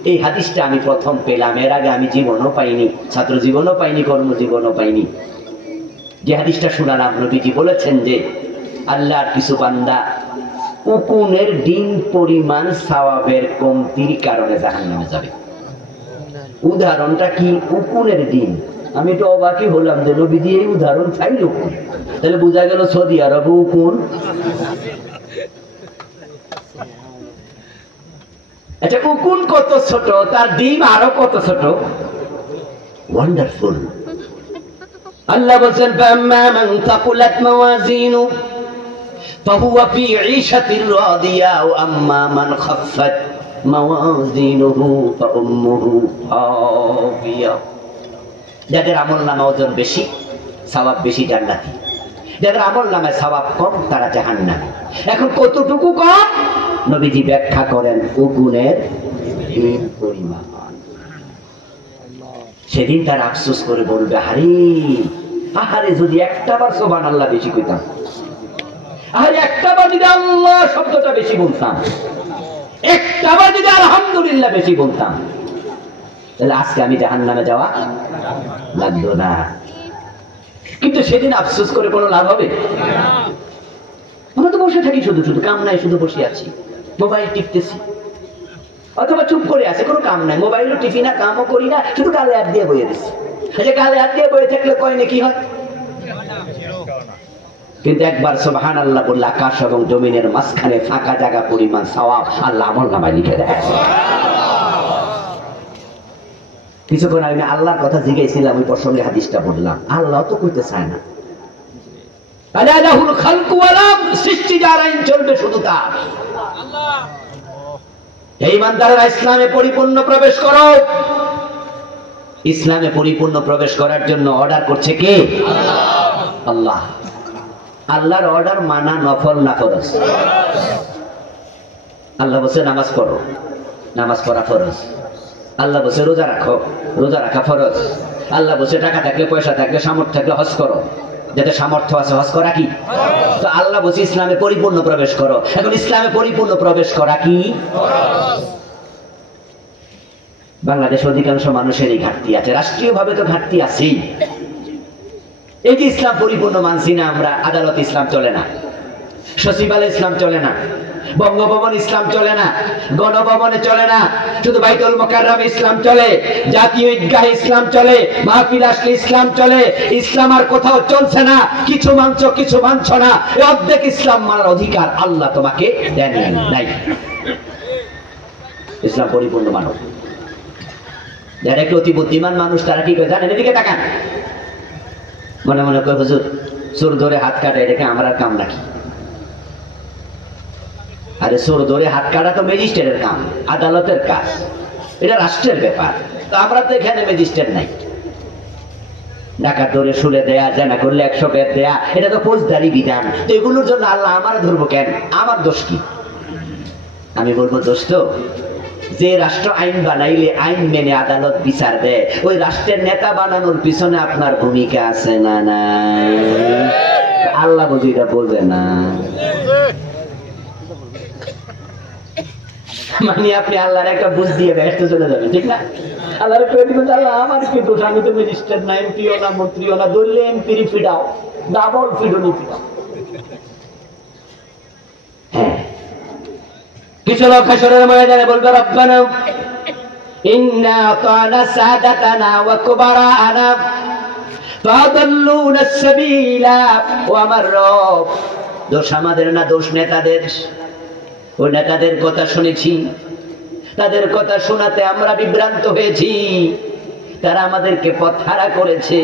এই হাদিসটা আমি প্রথম পেলাম, এর আগে আমি জীবনও পাইনি, ছাত্র জীবনও পাইনি, কর্মজীবনও পাইনি। যে হাদিসটা শোনালাম, নবীজি বলেছেন যে আল্লাহর কিছু বান্দা উকুনের দিন পরিমাণ সওয়াবের কমতির কারণে জাহান্নামে যাবে। উদাহরণটা কি? উকুনের দিন। আমি একটু অবাকই হলাম যে নবীজি এই উদাহরণ চাইল। তাহলে বোঝা গেল সৌদি আরব উকুন। আচ্ছা, উকুন কত ছোট, তার ডিম আরো কত ছোট। ওয়ান্ডারফুল। আল্লাহ বলছেন, ফাম্মা মান তাকুলাত মাওয়াজিনু ফাহুয়া ফি ঈশাতির রাদিয়া ওয়া আম্মা মান খাফফাত মাওয়াজিনুহু ফাউম্মুহু হাবিয়া। যাদের আমলনামা ওজন বেশি, সওয়াব বেশি, জান্নাতি। যাদের আমলনামায় সওয়াব কম, তারা জাহান্নামী। এখন কতটুকু কম? নবীজি ব্যাখ্যা করেন, উকুনের দিন পরিমাণ। সেদিন তারা আফসোস করে বলবে, আহারে যদি একটাবার সুবহানাল্লাহ বেশি কইতাম, আহারে একটাবার যদি আল্লাহ শব্দটা বেশি বলতাম, একটাবার যদি আলহামদুলিল্লাহ বেশি বলতাম, তাহলে আজকে আমি জাহান্নামে যাওয়া লাগতো না। কিন্তু সেদিন আফসোস করে কোনো লাভ হবে? আমরা তো বসে থাকি, শুধু শুধু কাম নাই, শুধু বসে আছি, মোবাইল টিপতেছি, অথবা চুপ করে আছে, কোনো কাম নাই, মোবাইলও টিপি না, কামও করি না, শুধু গালে হাত দিয়ে বয়ে দিচ্ছি। আচ্ছা, গালে হাত দিয়ে বয়ে থাকলে কয় নাকি হয়? কিন্তু একবার সুবহানাল্লাহ বললে আকাশ এবং জমিনের মাঝখানে ফাঁকা জায়গা পরিমাণ সওয়াব আল্লাহ আমলনামায় লিখে দেয়। কিছুক্ষণ আমি আল্লাহর কথা জিজ্ঞাসিলাম, ওই প্রসঙ্গে হাদিসটা বললাম। আল্লাহ তো কইতে চায় না, আলাহুল খালকু ওয়াল আমর, সৃষ্টি যার আইন চলবে শুধু তার। এই ইমানদাররা ইসলামে পরিপূর্ণ প্রবেশ করো। ইসলামে পরিপূর্ণ প্রবেশ করার জন্য অর্ডার করছে কে? আল্লাহ। আল্লাহর অর্ডার মানা নফল না ফরজ? আল্লাহ বলছে নামাজ পড়ো, নামাজ পড়া ফরজ। আল্লাহ বলছে রোজা রাখো, রোজা রাখা ফরজ। আল্লাহ বলছে টাকা থাকলে, পয়সা থাকলে, সামর্থ্য থাকলে হজ করো, যাতে সামর্থ্য আছে হজ করা কি? তো আল্লাহ বলছে ইসলামে পরিপূর্ণ প্রবেশ করো। এখন ইসলামে পরিপূর্ণ প্রবেশ করা কি? বাংলাদেশ অধিকাংশ মানুষেরই ঘাটতি আছে, রাষ্ট্রীয়ভাবে তো ঘাটতি আছেই। এই যে ইসলাম পরিপূর্ণ মানছি না আমরা, আদালত ইসলাম চলে না, সচিবালয় ইসলাম চলে না, বঙ্গভবন ইসলাম চলে না, গণভবনে চলে না, শুধু বাইতুল মুকাররমে ইসলাম চলে, জাতীয় ঈদগাহে ইসলাম চলে, মাহফিল আসলে ইসলাম চলে। ইসলাম আর কোথাও চলছে না। কিছু মানছো, কিছু মানছো না, এই অর্ধেক ইসলাম মানার অধিকার আল্লাহ তোমাকে দেন নাই। ইসলাম পরিপূর্ণ মানব। যারা একটু অতি বুদ্ধিমান মানুষ তারা কি করে জানেন? এদিকে তাকান, মনে মনে করে হুজুর চোর ধরে হাত কাটে, এটাকে আমার আর কাম নাকি? আরে চোর ধরে হাত কাটা তো ম্যাজিস্ট্রেটের কাম, আদালতের কাজ, এটা রাষ্ট্রের ব্যাপার। তো আমরা তো এখানে ম্যাজিস্ট্রেট নাই। ডাকাত ধরে শুলে দেয়া, জানা করলে 100 পেট দেয়া, এটা তো ফৌজদারি বিধান। তো এগুলোর জন্য আল্লাহ আমার ধরবো কেন? আমার দোষ কি? আমি বলবো দোষ তো যে রাষ্ট্র আইন বানাইলে আইন মেনে আদালত বিচার দেয়, ওই রাষ্ট্রের নেতা বানানোর পিছনে আপনার ভূমিকা আছে না নাই? আল্লাহ বুঝি এটা বোঝে না। মানে আপনি আল্লাহর একটা বুঝ দিয়ে ব্যস্ত চলে যাবেন, ঠিক না? আল্লাহর আল্লাহ আমার কি দোষ? আমি তো ম্যাজিস্ট্রেট না, এমপিও না, মন্ত্রীও না। ধরলে এমপি ফিডাও, ডাবল ফিডনি ফিডাও। হ্যাঁ, কিছু লোক হাসরের ময়দানে বলবে রব্বানা ইন্না আতানা সাদাতানা ওয়া কুবারানা ফাদাল্লুনা সাবিলা। ও আমার রব, দোষ আমাদের না, দোষ নেতাদের। ওই নেতাদের কথা শুনেছি, তাদের কথা শোনাতে আমরা বিভ্রান্ত হয়েছি, তারা আমাদেরকে পথ হারা করেছে।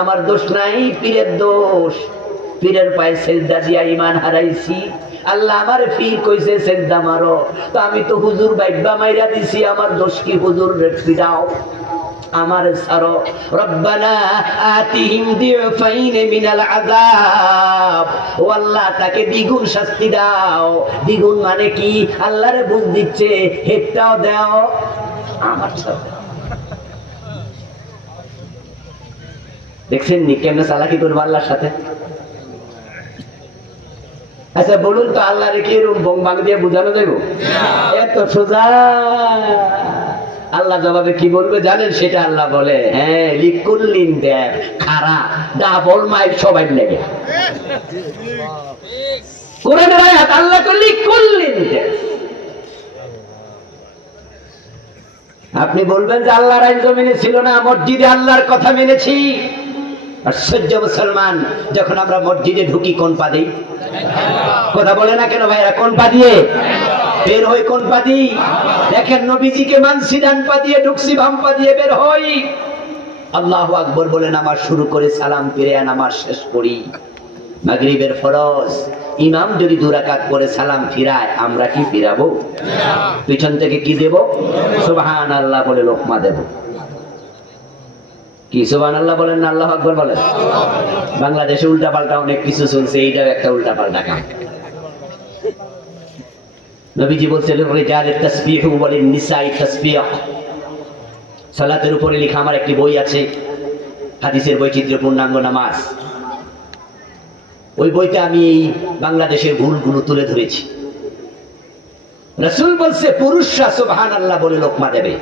আমার দোষ নাই, পীরের দোষ। পীরের পায়ে সেজদা দিয়া ঈমান হারাইছি। আল্লাহ আমার পীর কইছে সেজদা মারো, তো আমি তো হুজুর বাইবা মাইরা দিছি। আমার দোষ কি? হুজুর ফিরাও, আমার ছাড়ো। রব্বানা আতিহিম দিফাইন মিনাল আযাব। ও আল্লাহ, তাকে দ্বিগুণ শাস্তি দাও। দ্বিগুণ মানে কি? আল্লাহরে বুঝ দিচ্ছে, হেডটাও দাও, আমার ছাড়ো। দেখছেন নি কেমনে চালাকি করবো আল্লাহর সাথে? আচ্ছা বলুন তো, আল্লাহ রেখে এরকম বং বাং দিয়ে বুঝানো যাবো? এত সোজা। আল্লাহ জবাবে কি বলবে জানেন? সেটা আল্লাহ বলে, হ্যাঁ লিকুল্লিন দেব খারা ডাবল মাইল সবাই নেবে। কোরআনের আয়াত, আল্লাহ তো লিকুল্লিন দেব। আপনি বলবেন যে আল্লাহর আইন জমিনে ছিল না, মসজিদে আল্লাহর কথা মেনেছি। আশ্চর্য মুসলমান, যখন আমরা মসজিদে ঢুকি কোন পা দিই? কথা বলে না কেন ভাইরা? কোন পা দিয়ে বের হই? কোন পা দিই? দেখেন নবীজিকে মানছি ডান পা দিয়ে, ঢুকছি বাম পা দিয়ে, বের হই। আল্লাহু আকবার বলে নামাজ শুরু করে সালাম ফিরে নামাজ শেষ করি। মাগরিবের ফরজ ইমাম যদি 2 রাকাত পরে সালাম ফিরায়, আমরা কি ফিরাবো? পিছন থেকে কি দেব? সুবহানাল্লাহ বলে লোকমা দেব। কি সুবহানাল্লাহ বলেন না আল্লাহু আকবার বলেন? বাংলাদেশে উল্টা পাল্টা অনেক কিছু চলছে, এইটাও একটা উল্টা পাল্টা কাম। নবীজি বলছেন রিজালের তাসবিহ ওয়াল নিসাই তাসবিহ। সালাতের উপরে লেখা আমার একটি বই আছে, হাদিসের বৈচিত্র্য পূর্ণাঙ্গ নামাজ। ওই বইতে আমি এই বাংলাদেশের ভুলগুলো তুলে ধরেছি। রাসূল বলছে পুরুষরা সুবহানাল্লাহ বলে লোকমা দেবে।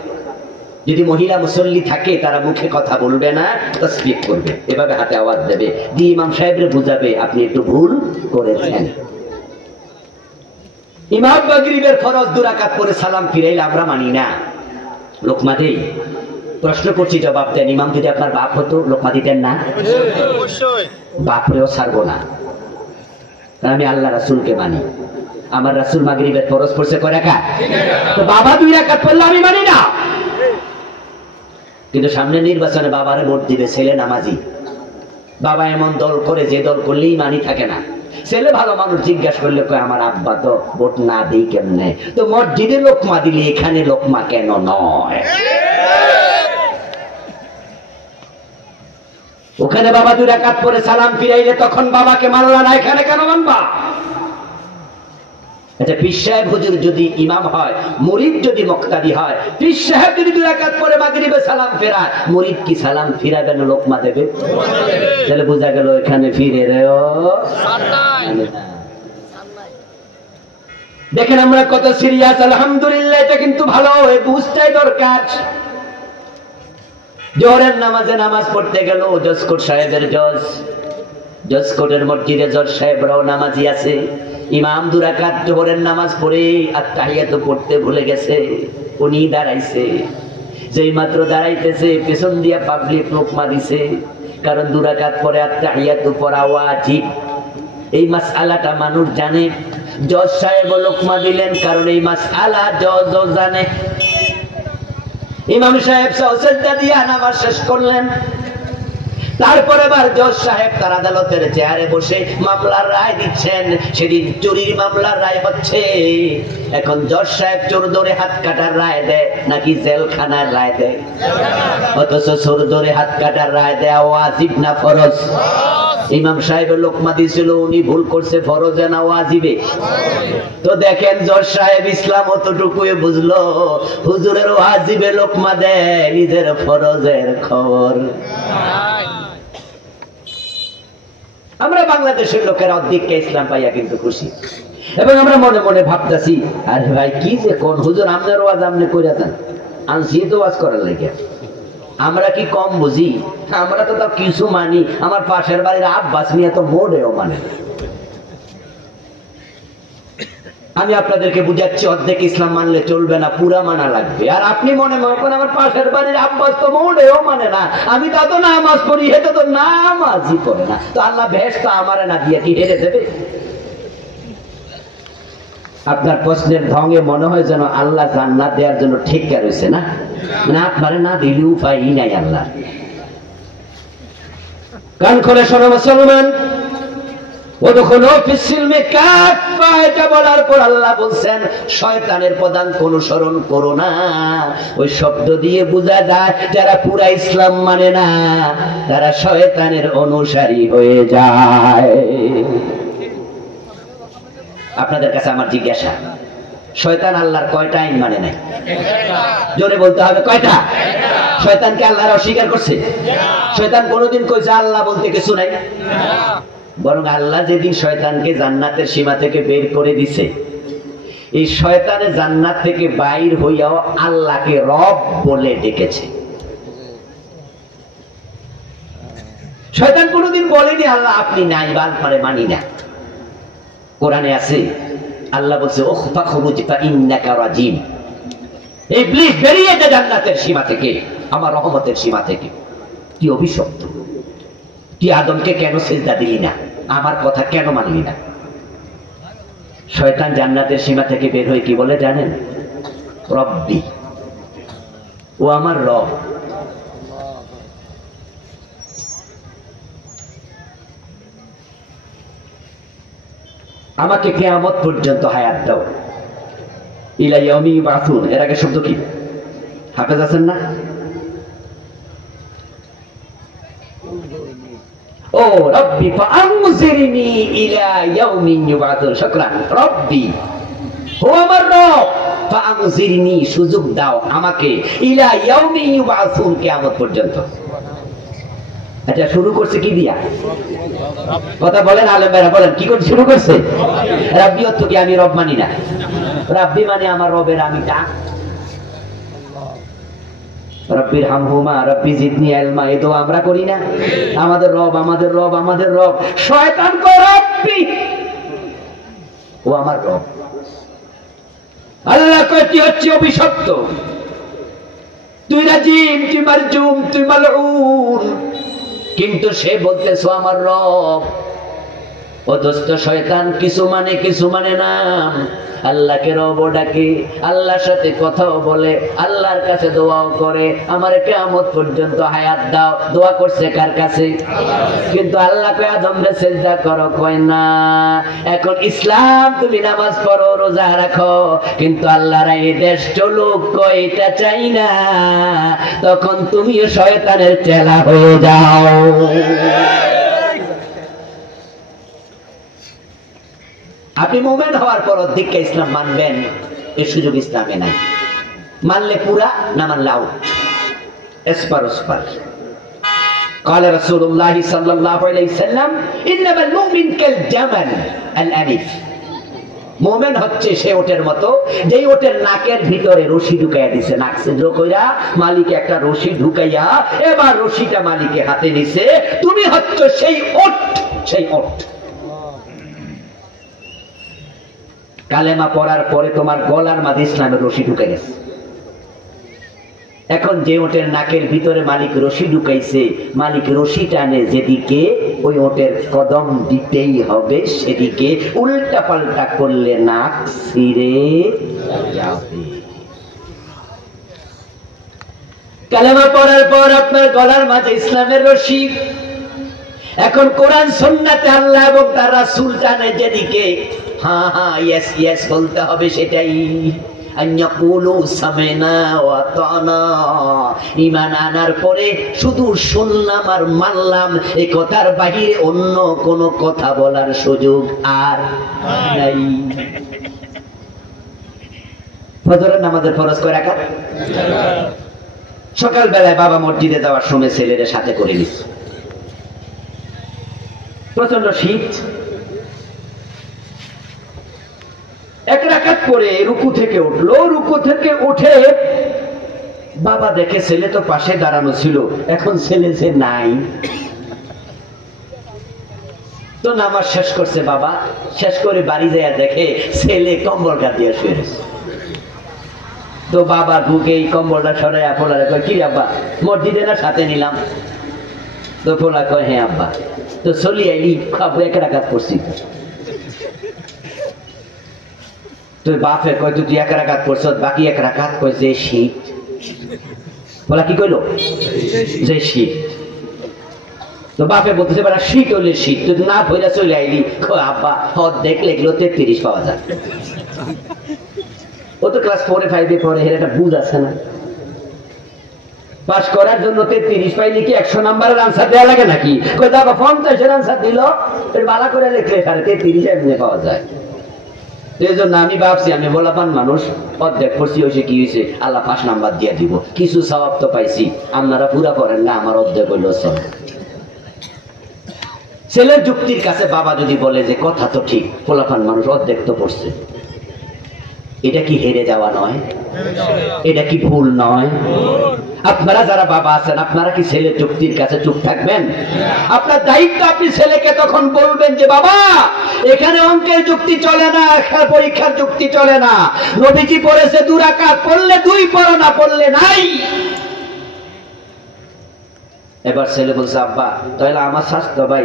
যদি মহিলা মুসল্লি থাকে, তারা মুখে কথা বলবে না, তাসবিহ করবে, এভাবে হাতে আওয়াজ দেবে, দিয়ে ইমাম সাহেবরে বুঝাবে আপনি একটু ভুল করেছেন। ইমাম মাগরিবের ফরজ 2 রাকাত পরে সালাম ফিরাইলে আমরা মানি না, লোকমা দেই। প্রশ্ন করছি, জবাব দেন। ইমাম যদি আপনার বাপ হতো, লোকমা দিতেন না? অবশ্যই। বাপরেও ছাড়বো না, আমি আল্লাহ রাসূলকে মানি। আমার রাসূল মাগরিবের ফরজ পড়ছে কয় রাকাত? তো বাবা 2 রাকাত পড়লে আমি মানি না। কিন্তু সামনে নির্বাচনে বাবারে ভোট দিবে ছেলে নামাজি, বাবা এমন দল করে যে দল করলেই মানি থাকে না। ছেলে ভালো মানুষ, জিজ্ঞাসা করলে কয় আমার আব্বা তো ভোট না দেই কেমনে? তো মসজিদে লোকমা দিলে এখানে লোকমা কেন নয়? ওখানে বাবা 2 রাকাত পরে সালাম ফিরাইলে তখন বাবাকে মানলা না, এখানে কেন মানবা? আচ্ছা, পীর সাহেব হুজুর যদি ইমাম হয়, মুরিদ যদি মুক্তাদি হয়, পীর সাহেব যদি 2 রাকাত পরে মাগরিবে সালাম ফেরায়, মুরিদ কি সালাম ফিরাবে না লোকমা দেবে? তাহলে বোঝা গেল এখানে ফিরে রেও। দেখেন আমরা কত সিরিয়াস। আলহামদুলিল্লাহ, এটা কিন্তু ভালো, এই বুঝটাই দরকার। জোহরের নামাজে নামাজ পড়তে গেল জজকোট সাহেবের জজকোটের মসজিদে জজ সাহেবরাও নামাজি আছে। ইমাম 2 রাকাত জোহরের নামাজ পড়ে আত্তাহিয়াতু পড়তে ভুলে গেছে, উনি দাঁড়াইছে। যেই মাত্র দাঁড়াইতেছে, পেছন দিয়া পাবলিক লোকমা দিছে, কারণ 2 রাকাত পরে আত্তাহিয়াতু পড়া ওয়াজিব। এই মাসআলাটা মানুষ জানে। জজ সাহেব লোকমা দিলেন, কারণ এই মাসআলা জজ জানে। ইমাম সাহেব সাজদা দিয়ে নামাজ শেষ করলেন। তারপরে আবার জজ সাহেব তার আদালতের চেয়ারে বসে মামলার রায় দিচ্ছেন। সেদিন চুরির মামলার রায় হচ্ছে। এখন জজ সাহেব চোর ধরে হাত কাটার রায় দেয় নাকি জেলখানার রায় দেয়? অথচ চোর ধরে হাত কাটার রায় দেয়া ওয়াজিব না ফরজ? ইমাম সাহেবের লোকমা দিয়েছিল, উনি ভুল করছে ফরজে না ওয়াজিবে? তো দেখেন জজ সাহেব ইসলাম অতটুকুই বুঝলো, হুজুরের ওয়াজিবে লোকমা দেয়, নিজের ফরজের খবর। আমরা বাংলাদেশের লোকের অর্ধেককে ইসলাম পাইয়া কিন্তু খুশি, এবং আমরা মনে মনে ভাবতেছি, আরে ভাই কি যে কোন হুজুর আপনার ওয়াজ আপনি কইরা দেন, আনছি তো ওয়াজ করার লাগে। আমরা কি কম বুঝি? আমরা তো তাও কিছু মানি। আমার পাশের বাড়ির আব্বাস মিয়া তো মোড়েও মানে। আমি আপনাদেরকে বুঝাচ্ছি, অর্ধেক ইসলাম মানলে চলবে না, পুরা মানা লাগবে। আর আপনি মনে মনে করেন আমার পাশের বাড়ির আব্বাস তো মোড়েও মানে না, আমি তা তো নামাজ পড়ি, হেতে তো নামাজই পড়ে না, তো আল্লাহ ভেস্ত আমারে না দিয়ে কি হেরে দেবে? আপনার প্রশ্নের ঢঙে মনে হয় যেন আল্লাহ জান্নাত দেওয়ার জন্য ঠিকা রয়েছে না, মানে আপনারে না দিলে উপায় নাই আল্লাহ। কান করে শোনো মুসলমান, এটা বলার পর আল্লাহ বলছেন শয়তানের পদাঙ্ক অনুসরণ করো না। ওই শব্দ দিয়ে বোঝা যায় যারা পুরা ইসলাম মানে না তারা শয়তানের অনুসারী হয়ে যায়। আপনাদের কাছে আমার জিজ্ঞাসা, শয়তান আল্লাহর কয়টা আইন মানে নাই? জোরে বলতে হবে, কয়টা? শয়তানকে আল্লাহর অস্বীকার করছে? শয়তান কোনোদিন কইছে আল্লাহ বলতে কিছু নাই? বরং আল্লাহ যেদিন শয়তানকে জান্নাতের সীমা থেকে বের করে দিছে, এই শয়তানে জান্নাত থেকে বাইর হইয়াও আল্লাহকে রব বলে ডেকেছে। শয়তান কোনোদিন বলেনি আল্লাহ আপনি নাই বা আপনারে মানি না। কোরআনে আছে, আল্লাহ বলছে ওখফাখরুজ ফাইন্নাকা রাজিম, ইবলিস বেরিয়ে যা জান্নাতের সীমা থেকে, আমার রহমতের সীমা থেকে। কি অভিশপ্ত! তুই আদমকে কেন সিজদা দিলি না? আমার কথা কেন মানলি না? শয়তান জান্নাতের সীমা থেকে বের হয়ে কি বলে জানেন? রব্বি, ও আমার রব। আমাকে কিয়ামত পর্যন্ত হায়াত দাও। ইলা ইয়াউমি ইউবাসুন, এর আগে শব্দ কি হাফেজ আছেন না? ও রব্বি ফাআনজিরনি ইলা ইয়াউমি ইউবাসুন। শুকরান। রব্বি, ও আমার রব, ফাআনজিরনি, সুযোগ দাও আমাকে, ইলা ইয়াউমি ইউবাসুন, কিয়ামত পর্যন্ত। আচ্ছা, শুরু করছে কি দিয়া? কথা বলেন আলেম ভাইরা, বলেন কি করে শুরু করছে? রাব্বি অর্থ কি? আমি রব মানি না। রাব্বি মানে আমার রবের আমি ডাক। রব্বির হামহুমা রব্বি জিদনি ইলমা, এই তো আমরা করি না? আমাদের রব, আমাদের রব, আমাদের রব। শয়তান কো রব্বি, ও আমার রব। আল্লাহ কয় তুই হচ্ছে অভিশপ্ত, তুই রাজিম, তুই মারজুম, তুই মালউন। কিন্তু সে বলতেছ আমার রব। অথচ শয়তান কিছু মানে কিছু মানে না। আল্লাহকে রব ডাকে, আল্লাহর সাথে কথাও বলে, আল্লাহর কাছে দোয়াও করে, আমার কিয়ামত পর্যন্ত হায়াত দাও। দোয়া করছে কার কাছে? কিন্তু আল্লাহ কয় আদমরে সিজদা করো, কয় না। এখন ইসলাম তুমি নামাজ পড়ো, রোজা রাখো, কিন্তু আল্লাহর এই দেশ চলুক, কয় এটা চাই না। তখন তুমিও শয়তানের চেলা হয়ে যাও। আপনি মুমিন হওয়ার পর অধিককে ইসলাম মানবেন, এই সুযোগ ইসলামে নাই। মানলে পুরা, না মানলে আউট, এসপার ওসপার। قال رسول الله صلى الله عليه وسلم انما المؤمن كالجمل الانف। মুমিন হচ্ছে সে ওটের মতো, যেই ওটের নাকের ভিতরে রশি ঢুকাইয়া দিছে, নাক ছিদ্র কইরা মালিক একটা রশি ঢুকাইয়া এবার রশিটা মালিকে হাতে নিছে। তুমি হচ্ছে সেই ওট, সেই ওট। কালেমা পড়ার পরে তোমার গলার মাঝে ইসলামের রশি ঢুকে গেছে। এখন যে ওটের নাকের ভিতরে মালিক রশি ঢুকাইছে, মালিক রশি টানে যেদিকে, ওই ওটের কদম দিতেই হবে সেদিকে। উল্টা পাল্টা করলে নাক ছিঁড়ে যাবে। কালেমা পড়ার পর আপনার গলার মাঝে ইসলামের রশি। এখন কোরআন সুন্নাতে আল্লাহ এবং তার রাসূল টানে যেদিকে, হ্যাঁ হ্যাঁ ইয়েস ইয়েস বলতে হবে সেটাই। ঈমান আনার পরে শুধু শুনলাম আর মানলাম, এই কথার বাহিরে অন্য কোন কথা বলার সুযোগ আর নাই। ফজরের নামাজের ফরজ কয় রাকাত? সকাল বেলায় বাবা মসজিদে যাওয়ার সময় ছেলেদের সাথে করে নিচ্ছে, প্রচন্ড শীত। এক রাকাত পরে রুকু থেকে উঠলো, রুকু থেকে উঠে বাবা দেখে ছেলে তো পাশে দাঁড়ানো ছিল, এখন ছেলে যে নাই। তো নামাজ শেষ করছে বাবা, শেষ করে বাড়ি যায় দেখে ছেলে কম্বল গাদিয়া শুয়ে রয়েছে। তো বাবা ঢুকে এই কম্বলটা সরাইয়া পোলারে কয়, কি আব্বা মসজিদে না সাথে নিলাম? তো পোলা কয়, হ্যাঁ আব্বা। তো চলি আইলি, খাবো এক রাকাত পড়ছি। তুই বাপে কয় তুই এক রাকাত পড়ছ, বাকি এক রাকাত কয় যে শীত। বলা কি কইলো? যে শীত। তো বাপে বলতেছে বেটা শীত হইলে শীত, তুই না ভইরা চলে আইলি। আব্বা অর্ধেক লেগলো 33 পাওয়া যায়। ও তো ক্লাস 4 5 পড়ে, এর একটা বুঝ আছে না? পাস করার জন্য 33 পাইলে কি 100 নাম্বারের আনসার দেওয়া লাগে নাকি? কই দাদা 50 এর আনসার দিল, এর বালা করে লিখলে 33 এমনি পাওয়া যায়। এই জন্য আমি ভাবছি আমি বলাপান মানুষ, অর্ধেক পড়ছি হয়েছে কি হয়েছে, আল্লাহ 5 নাম্বার দিয়ে দিব, কিছু সওয়াব তো পাইছি। আপনারা পুরা করেন না, আমার অর্ধেক হইল সব। ছেলের যুক্তির কাছে বাবা যদি বলে যে কথা তো ঠিক, পোলাপান মানুষ অর্ধেক তো পড়ছে, এটা কি হেরে যাওয়া নয়? এটা কি ভুল নয়? আপনারা যারা বাবা আছেন, আপনারা কি ছেলের যুক্তির কাছে চুপ থাকবেন? আপনার দায়িত্ব, আপনি ছেলেকে তখন বলবেন যে বাবা এখানে অঙ্কের যুক্তি চলে না, পরীক্ষার যুক্তি চলে না। নবীজি পড়েছে 2 রাকাত, পড়লে 2 পড়ো, না পড়লে নাই। এবার ছেলে বলছে আব্বা তাহলে আমার স্বাস্থ্য ভাই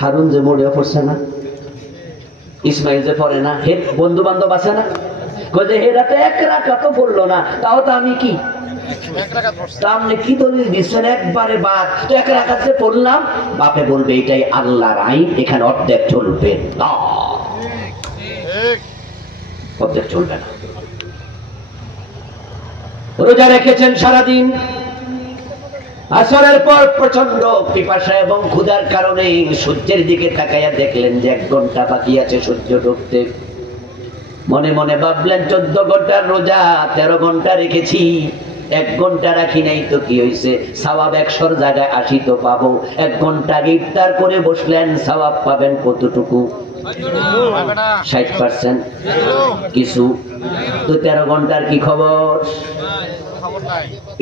হারুন যে মোড়েও পড়ছে না, ইসমাইল যে পড়ে না, হে বন্ধু বান্ধব আছে না, কয়ে হেরা তো 1 রাকাত পড়লো না, তাও তো আমি কি সামনে কি দলিল দিচ্ছেন? একবারে বাদ। তো 1 রাকাত পড়লাম। বাপে বলবে এটাই আল্লাহর আইন, এখানে অর্ধেক চলবে না, অর্ধেক চলবে না। রোজা রেখেছেন সারাদিন, আসরের পর প্রচন্ড পিপাসা এবং ক্ষুধার কারণে সূর্যের দিকে তাকাইয়া দেখলেন যে 1 ঘন্টা বাকি আছে সূর্য ডুবতে। মনে মনে ভাবলেন 14 ঘন্টার রোজা, 13 ঘন্টা রেখেছি, 1 ঘন্টা রাখি নাই তো কি হয়েছে, সওয়াব 100 জায়গায় 80 তো পাবো। 1 ঘন্টা আগে ইফতার করে বসলেন, সওয়াব পাবেন কতটুকু? 60% কিছু। তো 13 ঘন্টার কি খবর?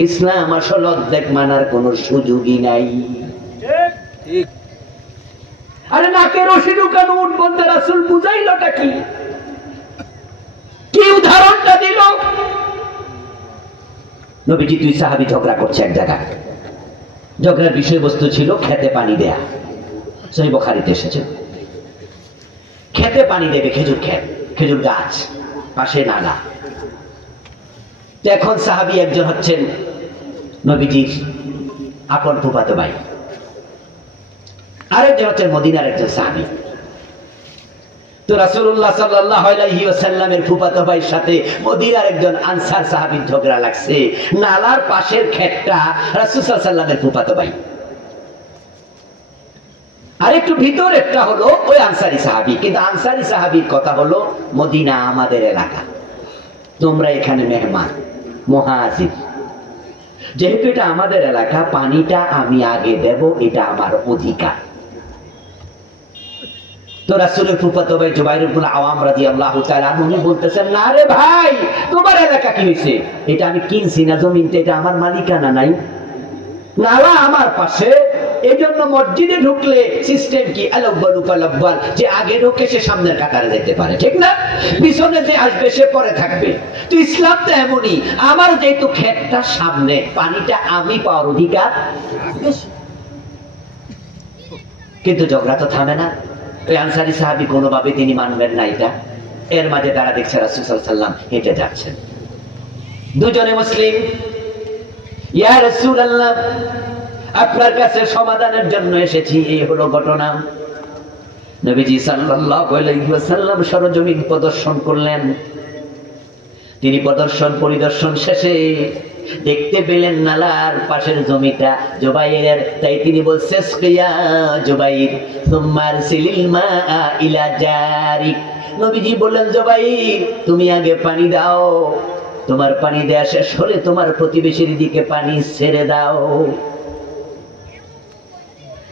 ইসলাম আসলে অর্ধেক মানার কোন সুযোগই নাই। আরে নাকে রশি ঢুকানো উট বলতে রাসূল বুঝাইলটা কি? কি উদাহরণটা দিল? নবীজি 2 সাহাবী ঝগড়া করছে এক জায়গায়। ঝগড়ার বিষয়বস্তু ছিল খেতে পানি দেয়া। সহিহ বুখারীতে এসেছে। খেতে পানি দেবে, খেজুর ক্ষেত, খেজুর গাছ, পাশে নালা। এখন সাহাবী একজন হচ্ছেন নবীজির আপন ফুফাতো ভাই, আরেকজন হচ্ছেন মদিনার একজন সাহাবী। তো রাসূলুল্লাহ সাল্লাল্লাহু আলাইহি ওয়াসাল্লামের ফুফাতো ভাইয়ের সাথে মদিনার একজন আনসার সাহাবীর ঝগড়া লাগছে। নালার পাশের ক্ষেতটা রাসূল সাল্লাল্লাহু আলাইহি ওয়াসাল্লামের ফুফাতো ভাই, আর একটু ভিতরেরটা হলো ওই আনসারী সাহাবী। কিন্তু আনসারী সাহাবীর কথা হলো মদিনা আমাদের এলাকা, তোমরা এখানে মেহমান মুহাজির, যেহেতু এটা আমাদের এলাকা, পানিটা আমি আগে দেব, এটা আমার অধিকার। তো রাসূলের ফুফাতো ভাই জুবাইর ইবনে আওয়াম রাদিয়াল্লাহু তাআলা আনহু বলতেছেন, না রে ভাই, তোমার এলাকা কি হইছে? এটা আমি কিনছি না, জমিনটা এটা আমার মালিকানা নাই, নালা আমার পাশে, এই জন্য মসজিদে ঢুকলে সিস্টেম কি আলাব্বালু ফালাব্বাল, যে আগে ঢুকে সে সামনের কাতারে যেতে পারে, ঠিক না? পিছনে যে আসবে সে পরে থাকবে। তো ইসলাম তো এমনই, আমার যেহেতু ক্ষেতটা সামনে, পানিটা আমি পাওয়ার অধিকার বেশি। কিন্তু ঝগড়া তো থামে না। ওই আনসারী সাহাবী কোনোভাবে তিনি মানবেন না এটা। এর মাঝে তারা দেখছে রাসূল সাল্লাল্লাহু আলাইহি ওয়াসাল্লাম হেঁটে যাচ্ছেন, দুজনে মুসলিম। ইয়া রাসূলুল্লাহ, আপনার কাছে সমাধানের জন্য এসেছি, এই হলো ঘটনা। নবীজি সাল্লাল্লাহু আলাইহি ওয়াসাল্লাম সরজমিন প্রদর্শন করলেন। তিনি পরিদর্শন শেষে দেখতে পেলেন নালার পাশের জমিটা জুবাইরের। তাই তিনি বলছেন, ইয়া জুবাইর সুম্মা আরসিলিল মাআ ইলা জারিক। নবীজি বললেন, জুবাইর তুমি আগে পানি দাও, তোমার পানি দেয়া শেষ হলে তোমার প্রতিবেশীর দিকে পানি ছেড়ে দাও।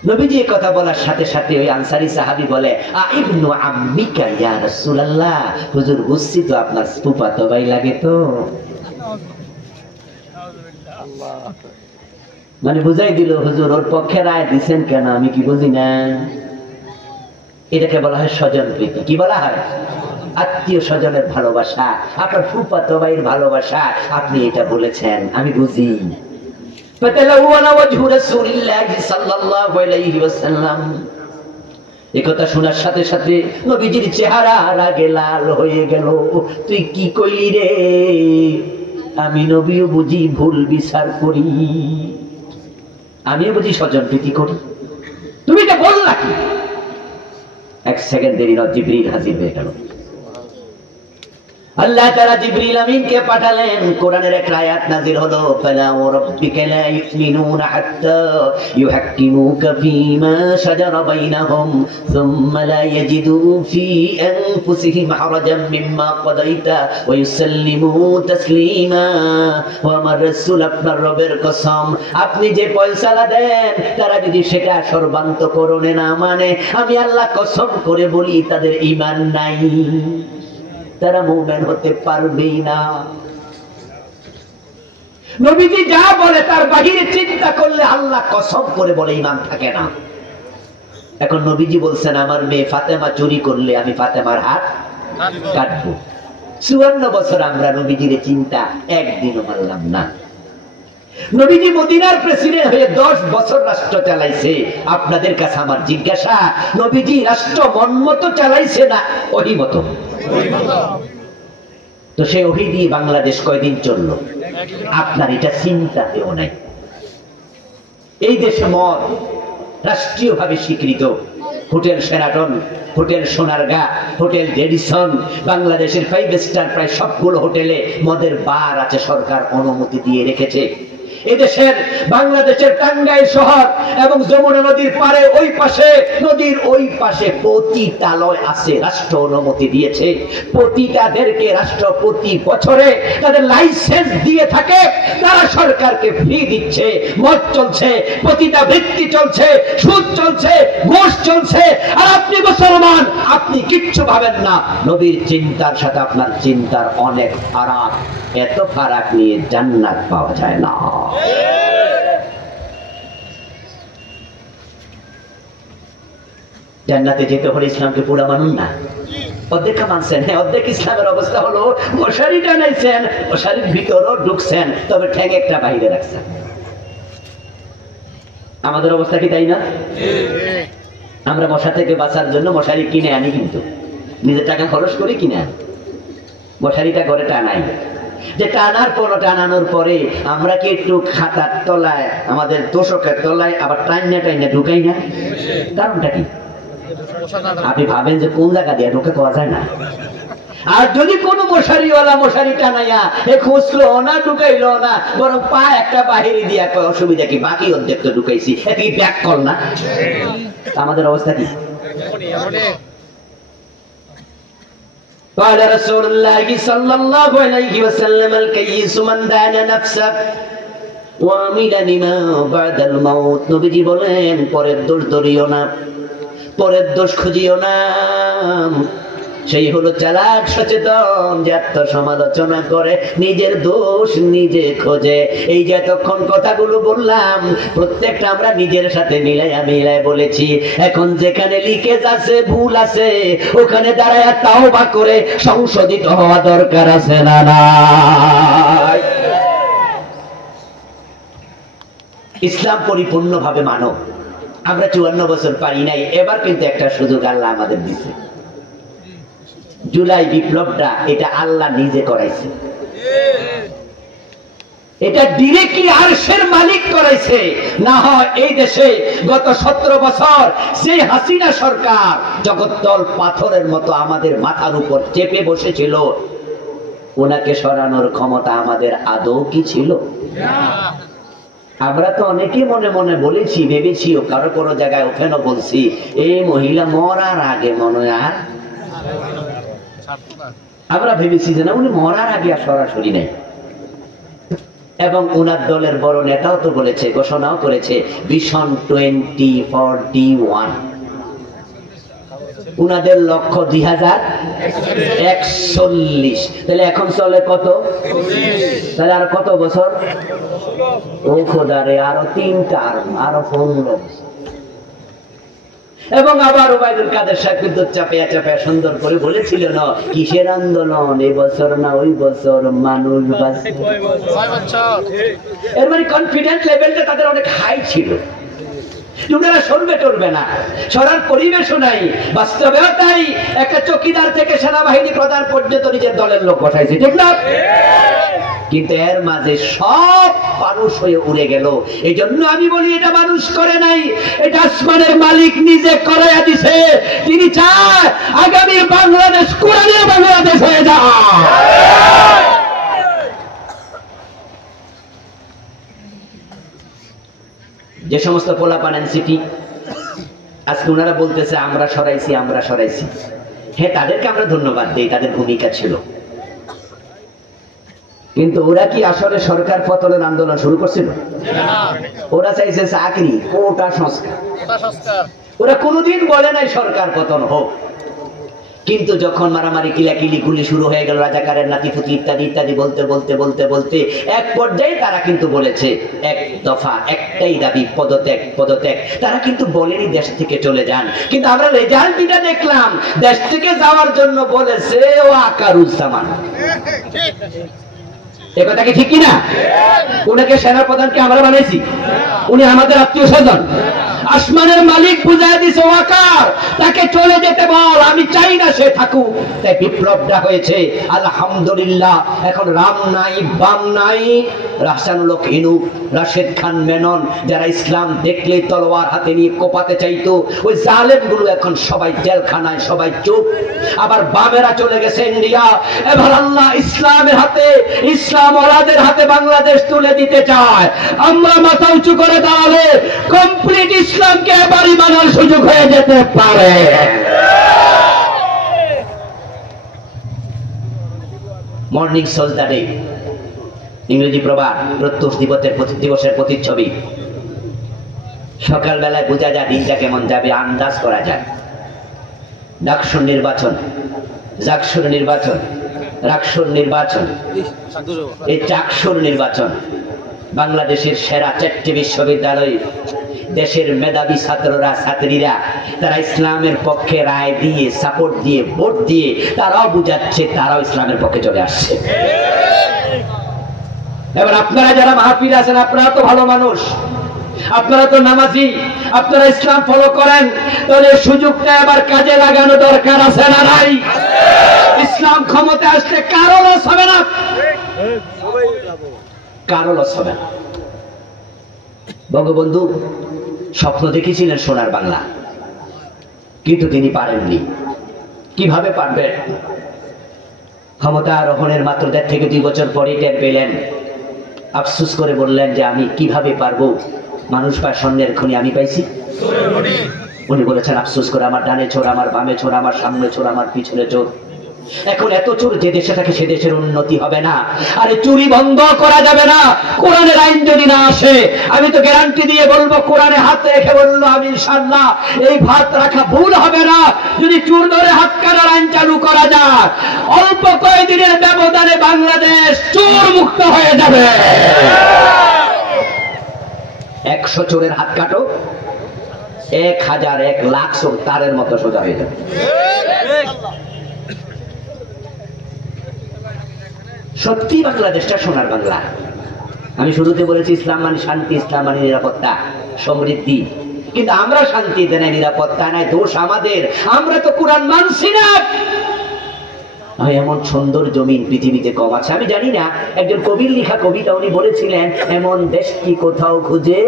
নবীজি কথা বলার সাথে সাথে ওই আনসারী সাহাবী বলে, আ ইবনু আম্মিকা ইয়া রাসূলুল্লাহ, হুজুর বুঝছি তো আপনার ফুফাতো ভাই লাগে তো। মানে বুঝাই দিল, হুজুর ওর পক্ষে রায় দিচ্ছেন কেন, আমি কি বুঝি না। এটাকে বলা হয় স্বজন প্রীতি। কি বলা হয়? আত্মীয় স্বজনের ভালোবাসা, আপনার ফুফাতো ভাইয়ের ভালোবাসা। আপনি এটা বলেছেন, আমি বুঝি। একথা শোনার সাথে সাথে নবীজির চেহারা রাগে লাল হয়ে গেল। তুই কি কইলি রে? আমি নবীও বুঝি ভুল বিচার করি, আমিও বুঝি স্বজন প্রীতি করি, তুমি এটা বললা কি? এক সেকেন্ড দেরি নয়, জিবরিল হাজির হয়ে গেল। আল্লাহ তাআলা জিবরিল আমিনকে পাঠালেন। কোরআনের এক আয়াত নাযিল হলো, ফালা ওয়ারাব্বিকা লা ইউমিনুনা হাত্তা ইউহাক্কিমুকা ফীমা শাজারা বাইনাহুম সুম্মা লা ইয়াজিদু ফী আনফুসিহিম হারাজাম মিম্মা কাদাইতা ওয়া ইউসাল্লিমু তাসলিমা। ও আমার রাসূল, আপনার রবের কসম, আপনি যে ফয়সালা দেন তারা যদি সেটা সর্বান্তঃকরণে না মানে, আমি আল্লাহ কসম করে বলি তাদের ঈমান নাই, তারা মুমিন হতে পারবেই না। নবীজি যা বলে তার বাহিরে চিন্তা করলে আল্লাহ কসম করে বলে ঈমান থাকে না। এখন নবীজি বলছেন, আমার মেয়ে ফাতেমা চুরি করলে আমি ফাতেমার হাত কাটবো। 54 বছর আমরা নবীজির চিন্তা একদিনও মানলাম না। নবীজি মদিনার প্রেসিডেন্ট হয়ে 10 বছর রাষ্ট্র চালাইছে। আপনাদের কাছে আমার জিজ্ঞাসা, নবীজি রাষ্ট্র মনমত চালাইছে না ওহি মতো? তো সে ওহি দিয়ে বাংলাদেশ কয়দিন চললো? আপনার এটা চিন্তাতেও নাই। এই দেশে মদ রাষ্ট্রীয়ভাবে স্বীকৃত। Hotel Sheraton, hotel Sonargaon, hotel Radisson, বাংলাদেশের 5 স্টার প্রায় সবগুলো হোটেলে মদের বার আছে, সরকার অনুমতি দিয়ে রেখেছে। এদেশের বাংলাদেশের টাঙ্গাইল শহর এবং যমুনা নদীর পারে ওই পাশে, নদীর ওই পাশে পতিতালয় আছে, রাষ্ট্র অনুমতি দিয়েছে। পতিতাদেরকে রাষ্ট্র প্রতি বছরে তাদের লাইসেন্স দিয়ে থাকে, তারা সরকারকে ফি দিচ্ছে। মদ চলছে, পতিতা বৃত্তি চলছে, সুদ চলছে, ঘুষ চলছে। আর আপনি মুসলমান, আপনি কিচ্ছু ভাবেন না। নবীর চিন্তার সাথে আপনার চিন্তার অনেক ফারাক। এত ফারাক নিয়ে জান্নাত পাওয়া যায় না। জান্নাতে যেতে হলে ইসলামকে পুরো মানুন না, অর্ধেক মানছেন। হ্যাঁ, অর্ধেক ইসলামের অবস্থা হলো মশারি টানাইছেন, মশারির ভিতরও ঢুকছেন, তবে ঠ্যাং একটা বাইরে রাখছেন। আমাদের অবস্থা কি তাই না? আমরা মশা থেকে বাঁচার জন্য মশারি কিনে আনি, কিন্তু নিজের টাকা খরচ করে কিনে আনি। মশারিটা ঘরে টানাই, যে টানার পর টানানোর পরে আমরা কি একটু খাতার তলায়, আমাদের তোষকের তলায় আবার টাইনা টাইনা ঢুকাই না? কারণটা কি? আপনি ভাবেন যে কোন জায়গা দিয়ে ঢুকে পাওয়া যায় না। আর যদি কোনো মশারিওয়ালা মশারি টানাইয়া খুঁজলো না, ঢুকাইলো না, বরং পা একটা বাহিরে দিয়া কয় অসুবিধা কি, বাকি অর্ধেক তো ঢুকাইছি, একই ব্যাক কল না? আমাদের অবস্থা কি? قال رسول الله صلى الله عليه وسلم الكيس من دان نفسه وعمل لما بعد الموت। নবীজি বলেন, পরের দোষ ধরিও না, পরের দোষ খুঁজিও না। সেই হলো চালাক সচেতন, যে আত্মসমালোচনা করে, নিজের দোষ নিজে খোঁজে। এই যে এতক্ষণ কথাগুলো বললাম প্রত্যেকটা আমরা নিজের সাথে মিলাই বলেছি। এখন যেখানে লিকেজ আছে, ভুল আছে, ওখানে দাঁড়ায় তাওবা করে সংশোধিত হওয়া দরকার আছে না নাই? ইসলাম পরিপূর্ণভাবে মানো। আমরা 54 বছর পারি নাই, এবার কিন্তু একটা সুযোগ আল্লাহ আমাদের দিচ্ছে। জুলাই বিপ্লবটা এটা আল্লাহ নিজে করাইছে, এটা ডিরেক্টলি আরশের মালিক করাইছে। না হয় এই দেশে গত 17 বছর সেই হাসিনা সরকার জগত্তল পাথরের মতো আমাদের মাথার উপর চেপে বসেছিল, ওনাকে সরানোর ক্ষমতা আমাদের আদৌ কি ছিল? আমরা তো অনেকে মনে মনে বলেছি, ভেবেছিও, কারো কোনো জায়গায় ওখানে বলছি এই মহিলা মরার আগে মনে হয় আমরা ভেবেছি যে না, উনি মরার আগে আর সরাসরি নেই। এবং ওনার দলের বড় নেতাও তো বলেছে, ঘোষণাও করেছে ভিশন 2041, উনাদের লক্ষ্য 2041। তাহলে এখন চলে কত? তাহলে আর কত বছর? ও খোদারে, আরো 3 টার্ম, আরো 15। এবং আবার ওবায়দুল কাদের সাহেব কিন্তু চাপিয়া চাপিয়া সুন্দর করে বলেছিল না, কিসের আন্দোলন, এই বছর না ওই বছর মানুষ বাঁচবে। এর মানে কনফিডেন্স লেভেলটা তাদের অনেক হাই ছিল, তোমরা সরবে টরবে না, সরার পরিবেশও নাই। বাস্তবেও তাই, একটা চকিদার থেকে সেনাবাহিনী প্রধান পর্যন্ত নিজের দলের লোক বসাইছে, ঠিক না? কিন্তু এর মাঝে সব মানুষ হয়ে উড়ে গেল। এই জন্য আমি বলি এটা মানুষ করে নাই, এটা আসমানের মালিক নিজে করাইয়া দিছে। তিনি চায় আগামী বাংলাদেশ কোরআনের বাংলাদেশ হয়ে যায়। যে সমস্ত পোলাপান এনসিপি আজকে ওনারা বলতেছে আমরা সরাইছি, আমরা সরাইছি, হ্যাঁ তাদেরকে আমরা ধন্যবাদ দিই, তাদের ভূমিকা ছিল। কিন্তু ওরা কি আসলে সরকার পতনের আন্দোলন শুরু করছিল? ওরা চাইছে চাকরি, কোটা সংস্কার। ওরা কোনোদিন বলে নাই সরকার পতন হোক। কিন্তু যখন মারামারি কিলাকিলি গুলি শুরু হয়ে গেল, রাজাকারের নাতিপুতি ইত্যাদি ইত্যাদি বলতে বলতে বলতে বলতে এক পর্যায়ে তারা কিন্তু বলেছে এক দফা, একটাই দাবি, পদত্যাগ, পদত্যাগ। তারা কিন্তু বলেনি দেশ থেকে চলে যান। কিন্তু আমরা রেজাল্টটা দেখলাম, দেশ থেকে যাওয়ার জন্য বলেছে ওয়াকারুজ্জামান। একথা কি ঠিক কিনা? উনাকে সেনাপ্রধানকে আমরা বানাইছি, উনি আমাদের আত্মীয় স্বজন। আসমানের মালিক বুঝাই দিছে ওয়াকার, তাকে চলে যেতে বল, আমি চাই না সে থাকুক। তাই বিপ্লবটা হয়েছে, আলহামদুলিল্লাহ। এখন রাম নাই, বাম নাই, রাহসানুল হক হিনু, রাশেদ খান মেনন, যারা ইসলাম দেখলেই তলোয়ার হাতে নিয়ে কোপাতে চাইতো, ওই জালেমগুলো এখন সবাই জেলখানায়, সবাই চুপ। আবার বামেরা চলে গেছে ইন্ডিয়া। এবার আল্লাহ ইসলামের হাতে, ইসলাম ওয়ালাদের হাতে বাংলাদেশ তুলে দিতে চায়। আমরা মাথা উঁচু করে দাঁড়ালে কমপ্লিট ইসলামকে এবারই মানার সুযোগ হয়ে যেতে পারে। মর্নিং সজদা ডে, ইংরেজি প্রবাদ, প্রত্যুষ দিবসের প্রতিচ্ছবি। সকালবেলায় বোঝা যায় দিনটা কেমন যাবে, আন্দাজ করা যায়। ডাকসুর নির্বাচন, জাকসুর নির্বাচন, রাকসুর নির্বাচন, এই চাকসুর নির্বাচন, বাংলাদেশের সেরা 4টি বিশ্ববিদ্যালয়, দেশের মেধাবী ছাত্ররা, ছাত্রীরা, তারা ইসলামের পক্ষে রায় দিয়ে, সাপোর্ট দিয়ে, ভোট দিয়ে তারাও বুঝাচ্ছে তারাও ইসলামের পক্ষে চলে আসছে। এবার আপনারা যারা মাহফিল আছেন, আপনারা তো ভালো মানুষ, আপনারা তো নামাজি, আপনারা ইসলাম ফলো করেন, তাহলে সুযোগটা এবার কাজে লাগানো দরকার আছে না নাই? ইসলাম ক্ষমতা আসলে কারো লস হবে না, কারো লস হবে না। বঙ্গবন্ধু স্বপ্ন দেখেছিলেন সোনার বাংলা, কিন্তু তিনি পারেননি। কিভাবে পারবেন? ক্ষমতা আরোহণের মাত্র 1.5 থেকে 2 বছর পরে টের পেলেন, আফসোস করে বললেন যে আমি কিভাবে পারবো, মানুষ পায় স্বর্ণের খনি, আমি পাইছি। উনি বলেছেন আফসোস করে, আমার ডানে চোর, আমার বামে চোর, আমার সামনে চোর, আমার পিছনে চোর। এখন এত চোর যে দেশে থাকে সে দেশের উন্নতি হবে না। আরে চুরি বন্ধ করা যাবে না কোরআনের আইন যদি না আসে। আমি তো গ্যারান্টি দিয়ে বলবো, কোরআনে হাত রেখে বললো আমি ইনশাআল্লাহ, এই ভাত রাখা ভুল হবে না যদি চোর ধরে হাত কাটার আইন চালু করা যায়। অল্প কয়েকদিনের ব্যবধানে বাংলাদেশ চোর মুক্ত হয়ে যাবে। 100 চোরের হাত কাটো, 1000 1,00,000 চোর তারের মতো সোজা হয়ে যাবে। সত্যি বাংলাদেশটা সোনার বাংলা। আমি শুরুতে বলেছি ইসলাম মানে শান্তি, ইসলাম মানে নিরাপত্তা, সমৃদ্ধি। কিন্তু আমরা শান্তিতে নাই, নিরাপত্তা নাই, দোষ আমাদের। আমরা তো কোরআন মানছি না। এমন সুন্দর জমিন পৃথিবীতে কম আছে। আমি জানি না, একজন কবির লেখা কবিতা, উনি বলেছিলেন এমন দেশ কি কোথাও খুঁজে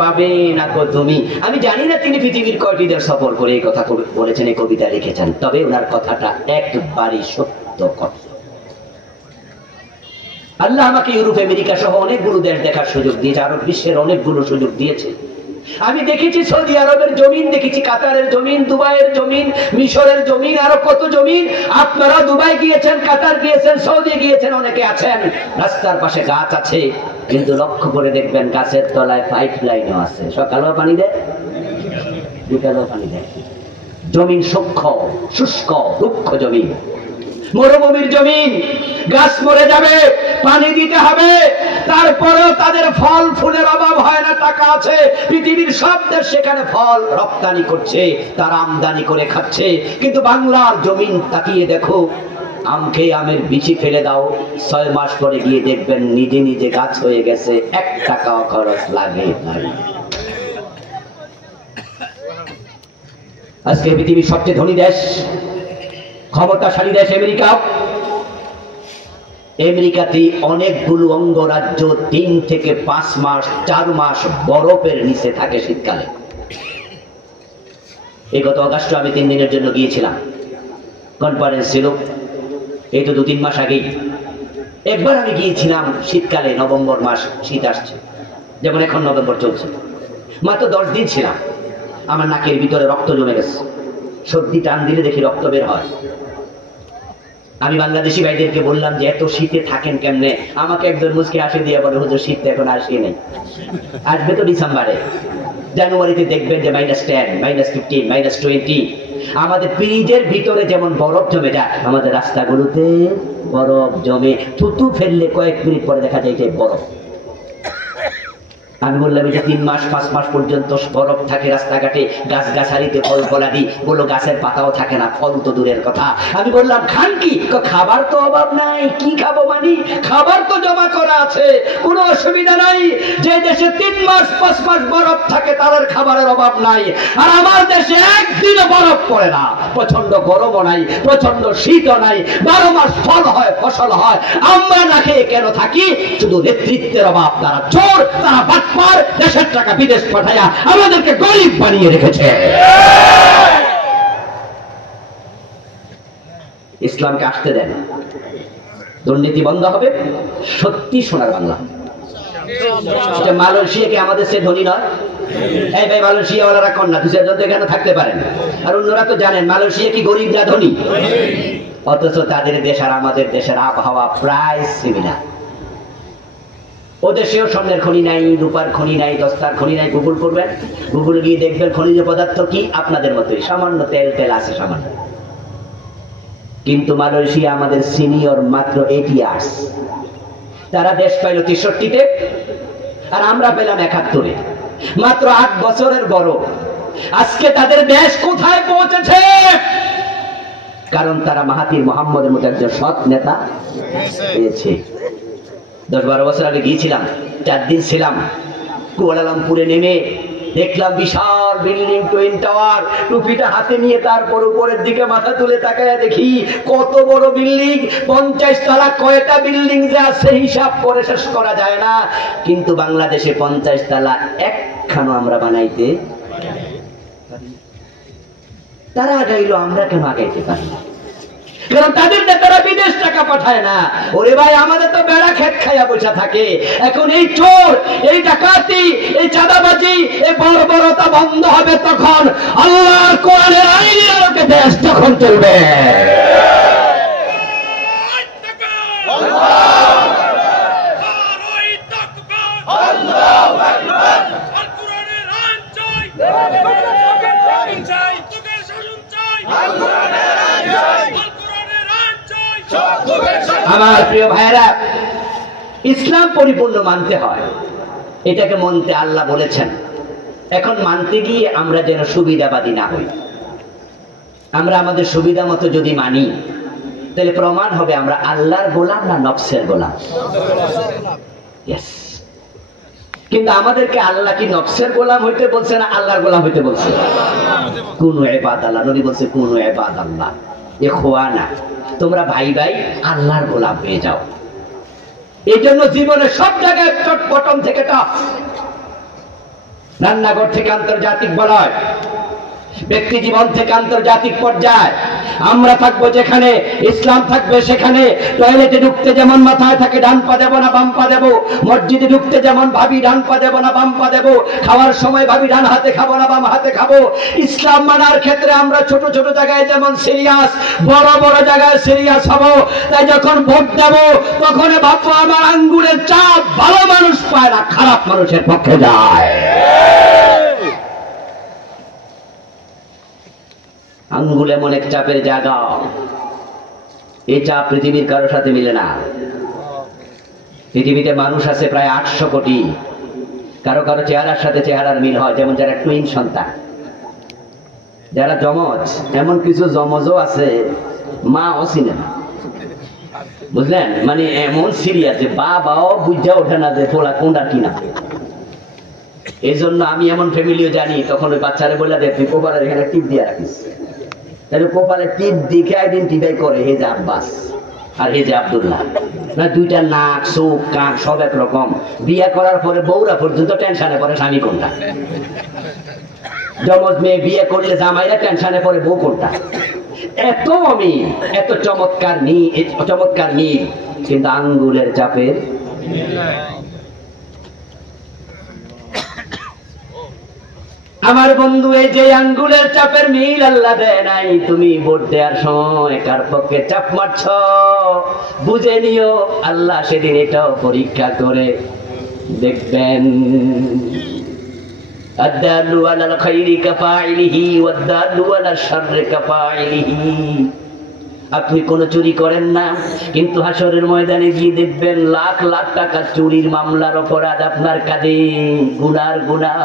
পাবে না কো তুমি। আমি জানি না তিনি পৃথিবীর কয়টি দেশ সফর করে এই কথা বলেছেন, এই কবিতা লিখেছেন, তবে ওনার কথাটা একবারই সত্য কথা। আল্লাহ আমাকে ইউরোপ আমেরিকা সহ অনেকগুলো দেশ দেখার সুযোগ দিয়েছে, আরব বিশ্বের অনেকগুলো সুযোগ দিয়েছে। আমি দেখেছি সৌদি আরবের জমিন, দেখেছি কাতারের জমিন, দুবাইয়ের জমিন, মিশরের জমিন, আরো কত জমিন। আপনারা দুবাই গিয়েছেন, কাতার গিয়েছেন, সৌদি গিয়েছেন, অনেকে আছেন। রাস্তার পাশে গাছ আছে, কিন্তু লক্ষ্য করে দেখবেন গাছের তলায় পাইপ লাইনও আছে। সকালেও পানি দেয়, বিকালেও পানি দেয়। জমিন সূক্ষ্ম, শুষ্ক, রুক্ষ জমিন, মরুভূমির জমিন। গাছ মরে যাবে, পানি দিতে হবে, তারপরেও তাদের ফল ফুলের অভাব হয় না, টাকা আছে। পৃথিবীর সব দেশ সেখানে ফল রপ্তানি করছে, তারা আমদানি করে খাচ্ছে। কিন্তু বাংলার জমিন তাকিয়ে দেখো, আম খেয়ে আমের বিচি ফেলে দাও, 6 মাস পরে গিয়ে দেখবেন নিজে নিজে গাছ হয়ে গেছে, 1 টাকাও খরচ লাগে নাই। আজকে পৃথিবীর সবচেয়ে ধনী দেশ, ক্ষমতাশালী দেশ আমেরিকা। আমেরিকাতে অনেকগুলো অঙ্গরাজ্য 3 থেকে 5 মাস 4 মাস বরফের নিচে থাকে শীতকালে। এই গত অগাস্টে আমি 3 দিনের জন্য গিয়েছিলাম, কনফারেন্স ছিল, এই তো 2-3 মাস আগেই। একবার আমি গিয়েছিলাম শীতকালে, নভেম্বর মাস, শীত আসছে, যেমন এখন নভেম্বর চলছে। মাত্র 10 দিন ছিলাম, আমার নাকের ভিতরে রক্ত জমে গেছে। সর্দি টান দিলে দেখি রক্ত বের হয়। আমি বাংলাদেশি ভাইদেরকে বললাম যে এত শীতে থাকেন কেমনে। আমাকে একজন মুচকি হাসি দিয়ে বলে, হুজুর শীত এখন আসে নেই, আসবে তো ডিসেম্বরে। জানুয়ারিতে দেখবেন যে -10, -15, -20। আমাদের ফ্রিজের ভিতরে যেমন বরফ জমে যায়, আমাদের রাস্তাগুলোতে বরফ জমে, থুতু ফেললে কয়েক মিনিট পরে দেখা যায় যে বরফ। আমি বললাম যে 3 মাস 5 মাস পর্যন্ত বরফ থাকে রাস্তাঘাটে, গাছ গাছালিতে ফল ফলাদি, বললো গাছের পাতাও থাকে না, ফল তো দূরের কথা। আমি বললাম খান কি? খাবার তো অভাব নাই। কি খাবো মানে? খাবার তো জমা করা আছে, কোনো অসুবিধা নাই। যে দেশে 3 মাস 5 মাস বরফ থাকে তাদের খাবারের অভাব নাই। আর আমার দেশে একদিনও বরফ পড়ে না, প্রচন্ড গরমও নাই, প্রচন্ড শীতও নাই, 12 মাস ফল হয়, ফসল হয়। আমরা না খেয়ে কেন থাকি? শুধু নেতৃত্বের অভাব। তারা চোর, তারা বাটপার, দেশের টাকা বিদেশ পাঠায়া আমাদেরকে গরিব বানিয়ে রেখেছে। ইসলামকে আসতে দেন, দুর্নীতি বন্ধ হবে, সত্যি সোনার বাংলা। মালয়েশিয়া কি আমাদের সে ধনী নয়? এই ভাই, মালয়েশিয়া ওয়ালারা কন্যা 2-4 জন কেন থাকতে পারেন? আর অন্যরা তো জানেন মালয়েশিয়া কি গরিব না ধনী? অথচ তাদের দেশ আর আমাদের দেশের আবহাওয়া প্রায় সিমিলার। ওদেশেও স্বর্ণের খনি নাই, রূপার খনি নাই, দস্তার খনি নাই। গুগল করবেন, গুগল গিয়ে দেখবেন খনিজ পদার্থ কি আপনাদের মতোই, সামান্য তেল তেল আছে সামান্য। কিন্তু মালয়েশিয়া আমাদের সিনিয়র মাত্র 8 ইয়ার্স। তারা দেশ পাইল 63-তে, আর আমরা পেলাম 71-এ, মাত্র 8 বছরের বড়। আজকে তাদের দেশ কোথায় পৌঁছেছে? কারণ তারা মাহাতির মোহাম্মদের মতো একজন সৎ নেতা পেয়েছে। 10-12 বছর আগে গিয়েছিলাম, 4 দিন ছিলাম। কুয়ালালামপুরে নেমে দেখলাম বিশাল বিল্ডিং, টুইন টাওয়ার। টুপিটা হাতে নিয়ে তারপর উপরের দিকে মাথা তুলে তাকায় দেখি কত বড় বিল্ডিং, 50 তলা। কয়টা বিল্ডিং যে আছে হিসাব করে শেষ করা যায় না। কিন্তু বাংলাদেশে 50 তলা একখানো আমরা বানাইতে, তারা আগাইলো, আমরা কেন আগাইতে পারি না? কারণ তাদের নেতারা বিদেশ টাকা পাঠায় না। ওরে ভাই, আমাদের তো বেড়া খেত খাইয়া বসে থাকে। এখন এই চোর, এই ডাকাতি, এই চাঁদাবাজি, এই বর্বরতা বন্ধ হবে তখন, আল্লাহর কোরআনের আইনের আলোকে দেশ যখন চলবে। আমার প্রিয় ভাইরা, ইসলাম পরিপূর্ণ মানতে হয়, এটাকে মানতে আল্লাহ বলেছেন। এখন মানতে গিয়ে আমরা যেন সুবিধাবাদী না হই। আমরা আমাদের সুবিধা মতো যদি মানি, তাহলে প্রমাণ হবে আমরা আল্লাহর গোলাম না নফসের গোলাম। কিন্তু আমাদেরকে আল্লাহ কি নফসের গোলাম হইতে বলছে না আল্লাহর গোলাম হইতে বলছে? কুনু ইবাদাল্লাহ, নবী বলছে কুনু ইবাদাল্লাহ ইখওয়ানা, তোমরা ভাই ভাই আল্লাহর গোলাম হয়ে যাও। এই জন্য জীবনে সব জায়গায় চটপটন থেকে টপ, রান্নাঘর থেকে আন্তর্জাতিক বলয়, ব্যক্তি জীবন থেকে আন্তর্জাতিক পর্যায়ে আমরা থাকবো। যেখানে ইসলাম থাকবে সেখানে টয়লেটে ঢুকতে যেমন মাথায় থাকে ডান পা দেবো না বাম পা দেবো, মসজিদে ঢুকতে যেমন ভাবি ডান পা দেবো না বাম পা দেবো, খাওয়ার সময় ভাবি ডান হাতে খাবো না বাম হাতে খাবো। ইসলাম মানার ক্ষেত্রে আমরা ছোট ছোট জায়গায় যেমন সিরিয়াস, বড় বড় জায়গায় সিরিয়াস হব। তাই যখন ভোট দেব তখন ভাববো আমার আঙ্গুলের চাপ ভালো মানুষ পায় না, খারাপ মানুষের পক্ষে যায়। আঙ্গুল এমন এক চাপের জায়গা, এই চাপ পৃথিবীর কারোর সাথে মিলে না। পৃথিবীতে মানুষ আছে প্রায় 800 কোটি, কারো কারো চেহারার সাথে চেহারার মিল হয়, যেমন যারা টুইন সন্তান, যারা জমজ, এমন কিছু জমজও আছে মা ও সিনেমা, বুঝলেন? মানে এমন সিরিয়াস যে বাবাও বুঝা ওঠে না যে পোলা কোনটা কিনা। এই জন্য আমি এমন ফ্যামিলিও জানি, তখন ওই বাচ্চারা বলে দেয় তুই কোপালের এখানে টিপ দিয়ে রাখিস, তাহলে কোপালের টিপ দেখে আইডেন্টিফাই করে হে যে আব্বাস আর হে যে আব্দুল্লাহ। না দুইটা নাক চোখ কান সব একরকম। বিয়ে করার পরে বউরা পর্যন্ত টেনশনে পড়ে স্বামী কোনটা। জমজ মেয়ে বিয়ে করলে জামাইরা টেনশনে পড়ে বউ কোনটা। এত অমিল, এত চমৎকার মিল, কিন্তু আঙ্গুলের চাপের আমার বন্ধু, এই যে আঙ্গুলের চাপের মিল আল্লাহ দেয় নাই, তুমি ভোট দেওয়ার সময় কার পক্ষে চাপ মারছ বুঝে নিও। আল্লাহ সেদিন এটাও পরীক্ষা করে দেখবেন। আদ-দাল্লু আলাল খাইরি কাফাইলিহি ওয়াদ-দাল্লু আলাশ শাররি কাফাইলিহি। আপনি কোনো চুরি করেন না, কিন্তু হাসরের ময়দানে গিয়ে দেখবেন লাখ লাখ টাকা চুরির মামলার অপরাধ আপনার কাঁধে, গুনার গুনাহ।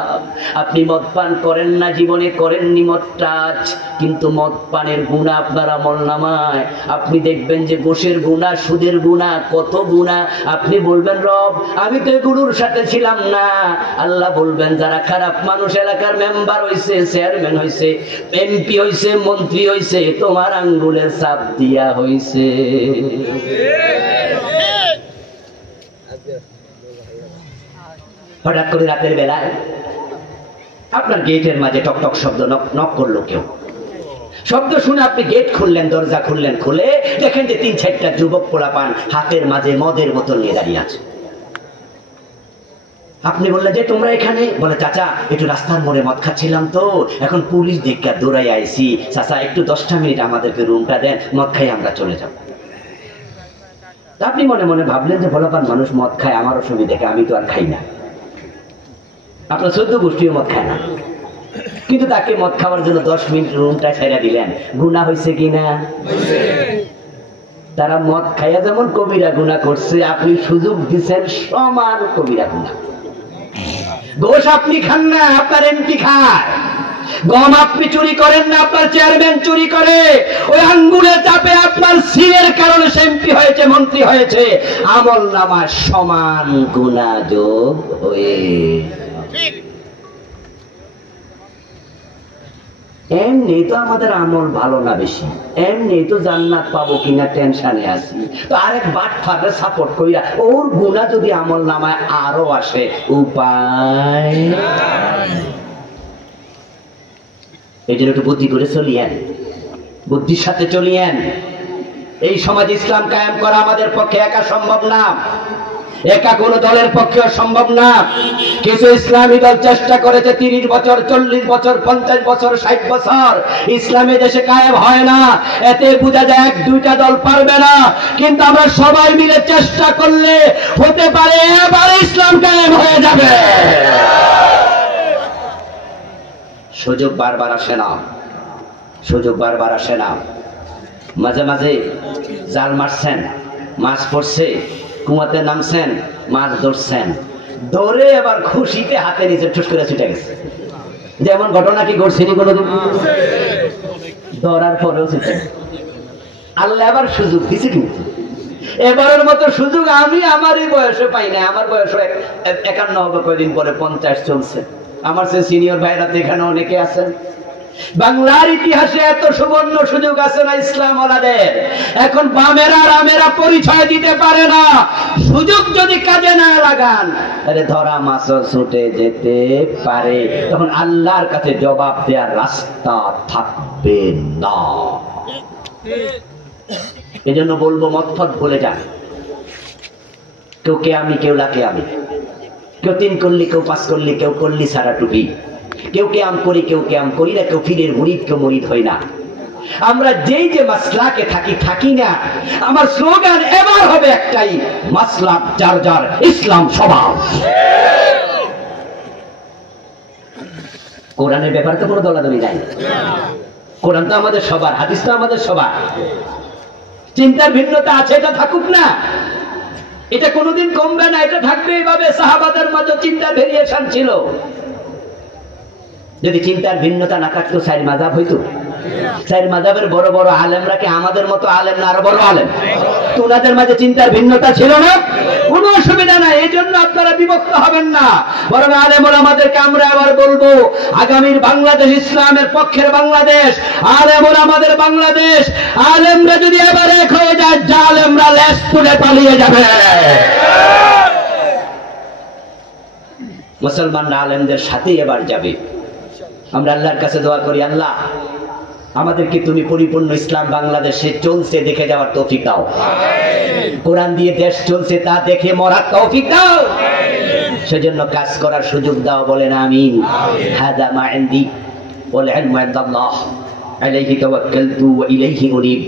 আপনি মদ পান করেন না, জীবনে করেননি মদ টাচ, কিন্তু মদ পানের গুনাহ আপনার আমলনামায়। আপনি দেখবেন যে ঘুষের গুনাহ, সুদের গুনাহ, কত গুনাহ। আপনি বলবেন রব আমি তো এগুলোর সাথে ছিলাম না। আল্লাহ বলবেন যারা খারাপ মানুষ, এলাকার মেম্বার হইছে, চেয়ারম্যান হইছে, এমপি হইছে, মন্ত্রী হইছে, তোমার আঙ্গুলের চাপ দিয়া হইছে। হঠাৎ করে রাতের বেলায় আপনার গেটের মাঝে টকটক শব্দ, নক করলো কেউ, শব্দ শুনে আপনি গেট খুললেন, দরজা খুললেন, খুলে দেখেন যে 3-4টা যুবক পোলাপান হাতের মাঝে মদের বোতল নিয়ে দাঁড়িয়ে আছে। আপনি বললেন যে তোমরা এখানে? বলে চাচা একটু রাস্তার মোড়ে মদ খাচ্ছিলাম তো, এখন পুলিশ দেখে দৌড়াই আইছি, চাচা একটু 10টা মিনিট আমাদেরকে রুমটা দেন, মদ খাই আমরা চলে যাব। আপনি মনে মনে ভাবলেন যে বলবান মানুষ মদ খায়, আমার অসুবিধা, আমি তো আর খাই না। আপনার 14 গোষ্ঠীও মদ খায় না, কিন্তু তাকে মদ খাওয়ার জন্য 10 মিনিট রুমটা ছেড়ে দিলেন। গুনাহ হয়েছে কিনা? তারা মদ খাইয়া যেমন কবিরা গুনাহ করছে, আপনি সুযোগ দিচ্ছেন সমান কবিরা গুনাহ। দোষ আপনি খান না, আপনার এমপি খায়। গম আপনি চুরি করেন না, আপনার চেয়ারম্যান চুরি করে। ওই আঙ্গুলের চাপে আপনার সিলের কারণে সে এমপি হয়েছে, মন্ত্রী হয়েছে। আমল নামা সমান গুনাহ যোগ হয়ে এমনি তো আমাদের আমল ভালো না বেশি, এমনি তো জান্নাত পাবো কিনা টেনশনে আছি, তো আরেক বাট ফাটে সাপোর্ট কইরা ওর গুনাহ যদি আমল নামায় আরো আসে, উপায় এই জন্য একটু বুদ্ধি করে চলিয়েন, বুদ্ধির সাথে চলিয়েন। এই সমাজ ইসলাম কায়েম করা আমাদের পক্ষে একা সম্ভব না, একা কোন দলের পক্ষেও সম্ভব না। কিছু ইসলামী দল চেষ্টা করেছে 30 বছর, 40 বছর, 50 বছর, 60 বছর, ইসলামী দেশে কায়েম হয় না। এতে বোঝা যায় 1-2টা দল পারবে না, কিন্তু আমরা সবাই মিলে চেষ্টা করলে হতে পারে এবার ইসলাম কায়েম হয়ে যাবে। সুযোগ বারবার আসে না, সুযোগ বারবার আসে না। মাঝে মাঝে জাল মারছেন, মাছ পড়ছে, কুয়াতে নামছেন, মাছ ধরছেন, ধরে এবার খুশিতে হাতে নিচে ঠুস করে ছুটে গেছে। যেমন ঘটনা কি ঘটছেনি কোনোদিন? ধরার পরেও ছুটে। আল্লাহ আবার সুযোগ দিছে, কিন্তু এবারের মতো সুযোগ আমি আমার এই বয়সে পাই না। আমার বয়স 51 হবে, কয়দিন পরে 50 চলছে। আমার সে সিনিয়র ভাইরা তো এখানে অনেকে আছেন। বাংলার ইতিহাসে এত সুবর্ণ সুযোগ আছে না ইসলাম ওয়ালাদের। এখন বামেরা রামেরা পরিচয় দিতে পারে না। সুযোগ যদি কাজে না লাগান তাহলে ধরা মাছও ছুটে যেতে পারে। তখন আল্লাহর কাছে জবাব দেওয়ার রাস্তা থাকবে না। এজন্য বলবো মতফত ভুলে যান। কেউ কে আমি, কেউ লাকে আমি, কেউ 3 করলি, কেউ 5 করলি, কেউ করলি সারা টুপি, কেউ কে আম করি, কেউ কে আম করি না, কেউ ফিরের মুরিদ, কেউ মুরিদ হই না। আমরা যেই যে মাসলাকে থাকি না। আমার স্লোগান এবার হবে একটাই, মাসলাক যার যার, ইসলাম সবার। কোরআনের ব্যাপারে তো কোনো দলাদলি নাই। কোরআন তো আমাদের সবার, হাদিস তো আমাদের সবার। চিন্তার ভিন্নতা আছে, এটা থাকুক না, এটা কোনোদিন কমবে না, এটা থাকবে এইভাবে। সাহাবাদের মাঝে চিন্তার ভেরিয়েশন ছিল। যদি চিন্তার ভিন্নতা না থাকতো 4 মাযহাব হইতো। 4 মাযহাবের বড় বড় আলেমরা কি আমাদের মতো আলেম না আরো বড় আলেম? তো ওনাদের মাঝে চিন্তার ভিন্নতা ছিল না, কোনো অসুবিধা নাই। এই জন্য আপনারা বিভক্ত হবেন না, বরং আলেম ওলামাদেরকে আমরা আবার বলবো, আগামীর বাংলাদেশ ইসলামের পক্ষের বাংলাদেশ, আলেম ওলামাদের বাংলাদেশ। আলেমরা যদি এবার এক হয়ে যায়, জালেমরা লেজ তুলে পালিয়ে যাবে। মুসলমানরা আলেমদের সাথেই এবার যাবে। আমরা আল্লাহর কাছে দোয়া করি, আল্লাহ আমাদেরকে তুমি পরিপূর্ণ ইসলাম বাংলাদেশে চলছে দেখে যাওয়ার তৌফিক দাও। কোরআন দিয়ে দেশ চলছে তা দেখে মরার তৌফিক দাও। সেজন্য কাজ করার সুযোগ দাও, বলেন আমিন। হাদা মা ইনদি ওয়াল ইলমু ইনদাল্লাহ আলাইহি তাওয়াক্কালতু ওয়া ইলাইহি উনীব।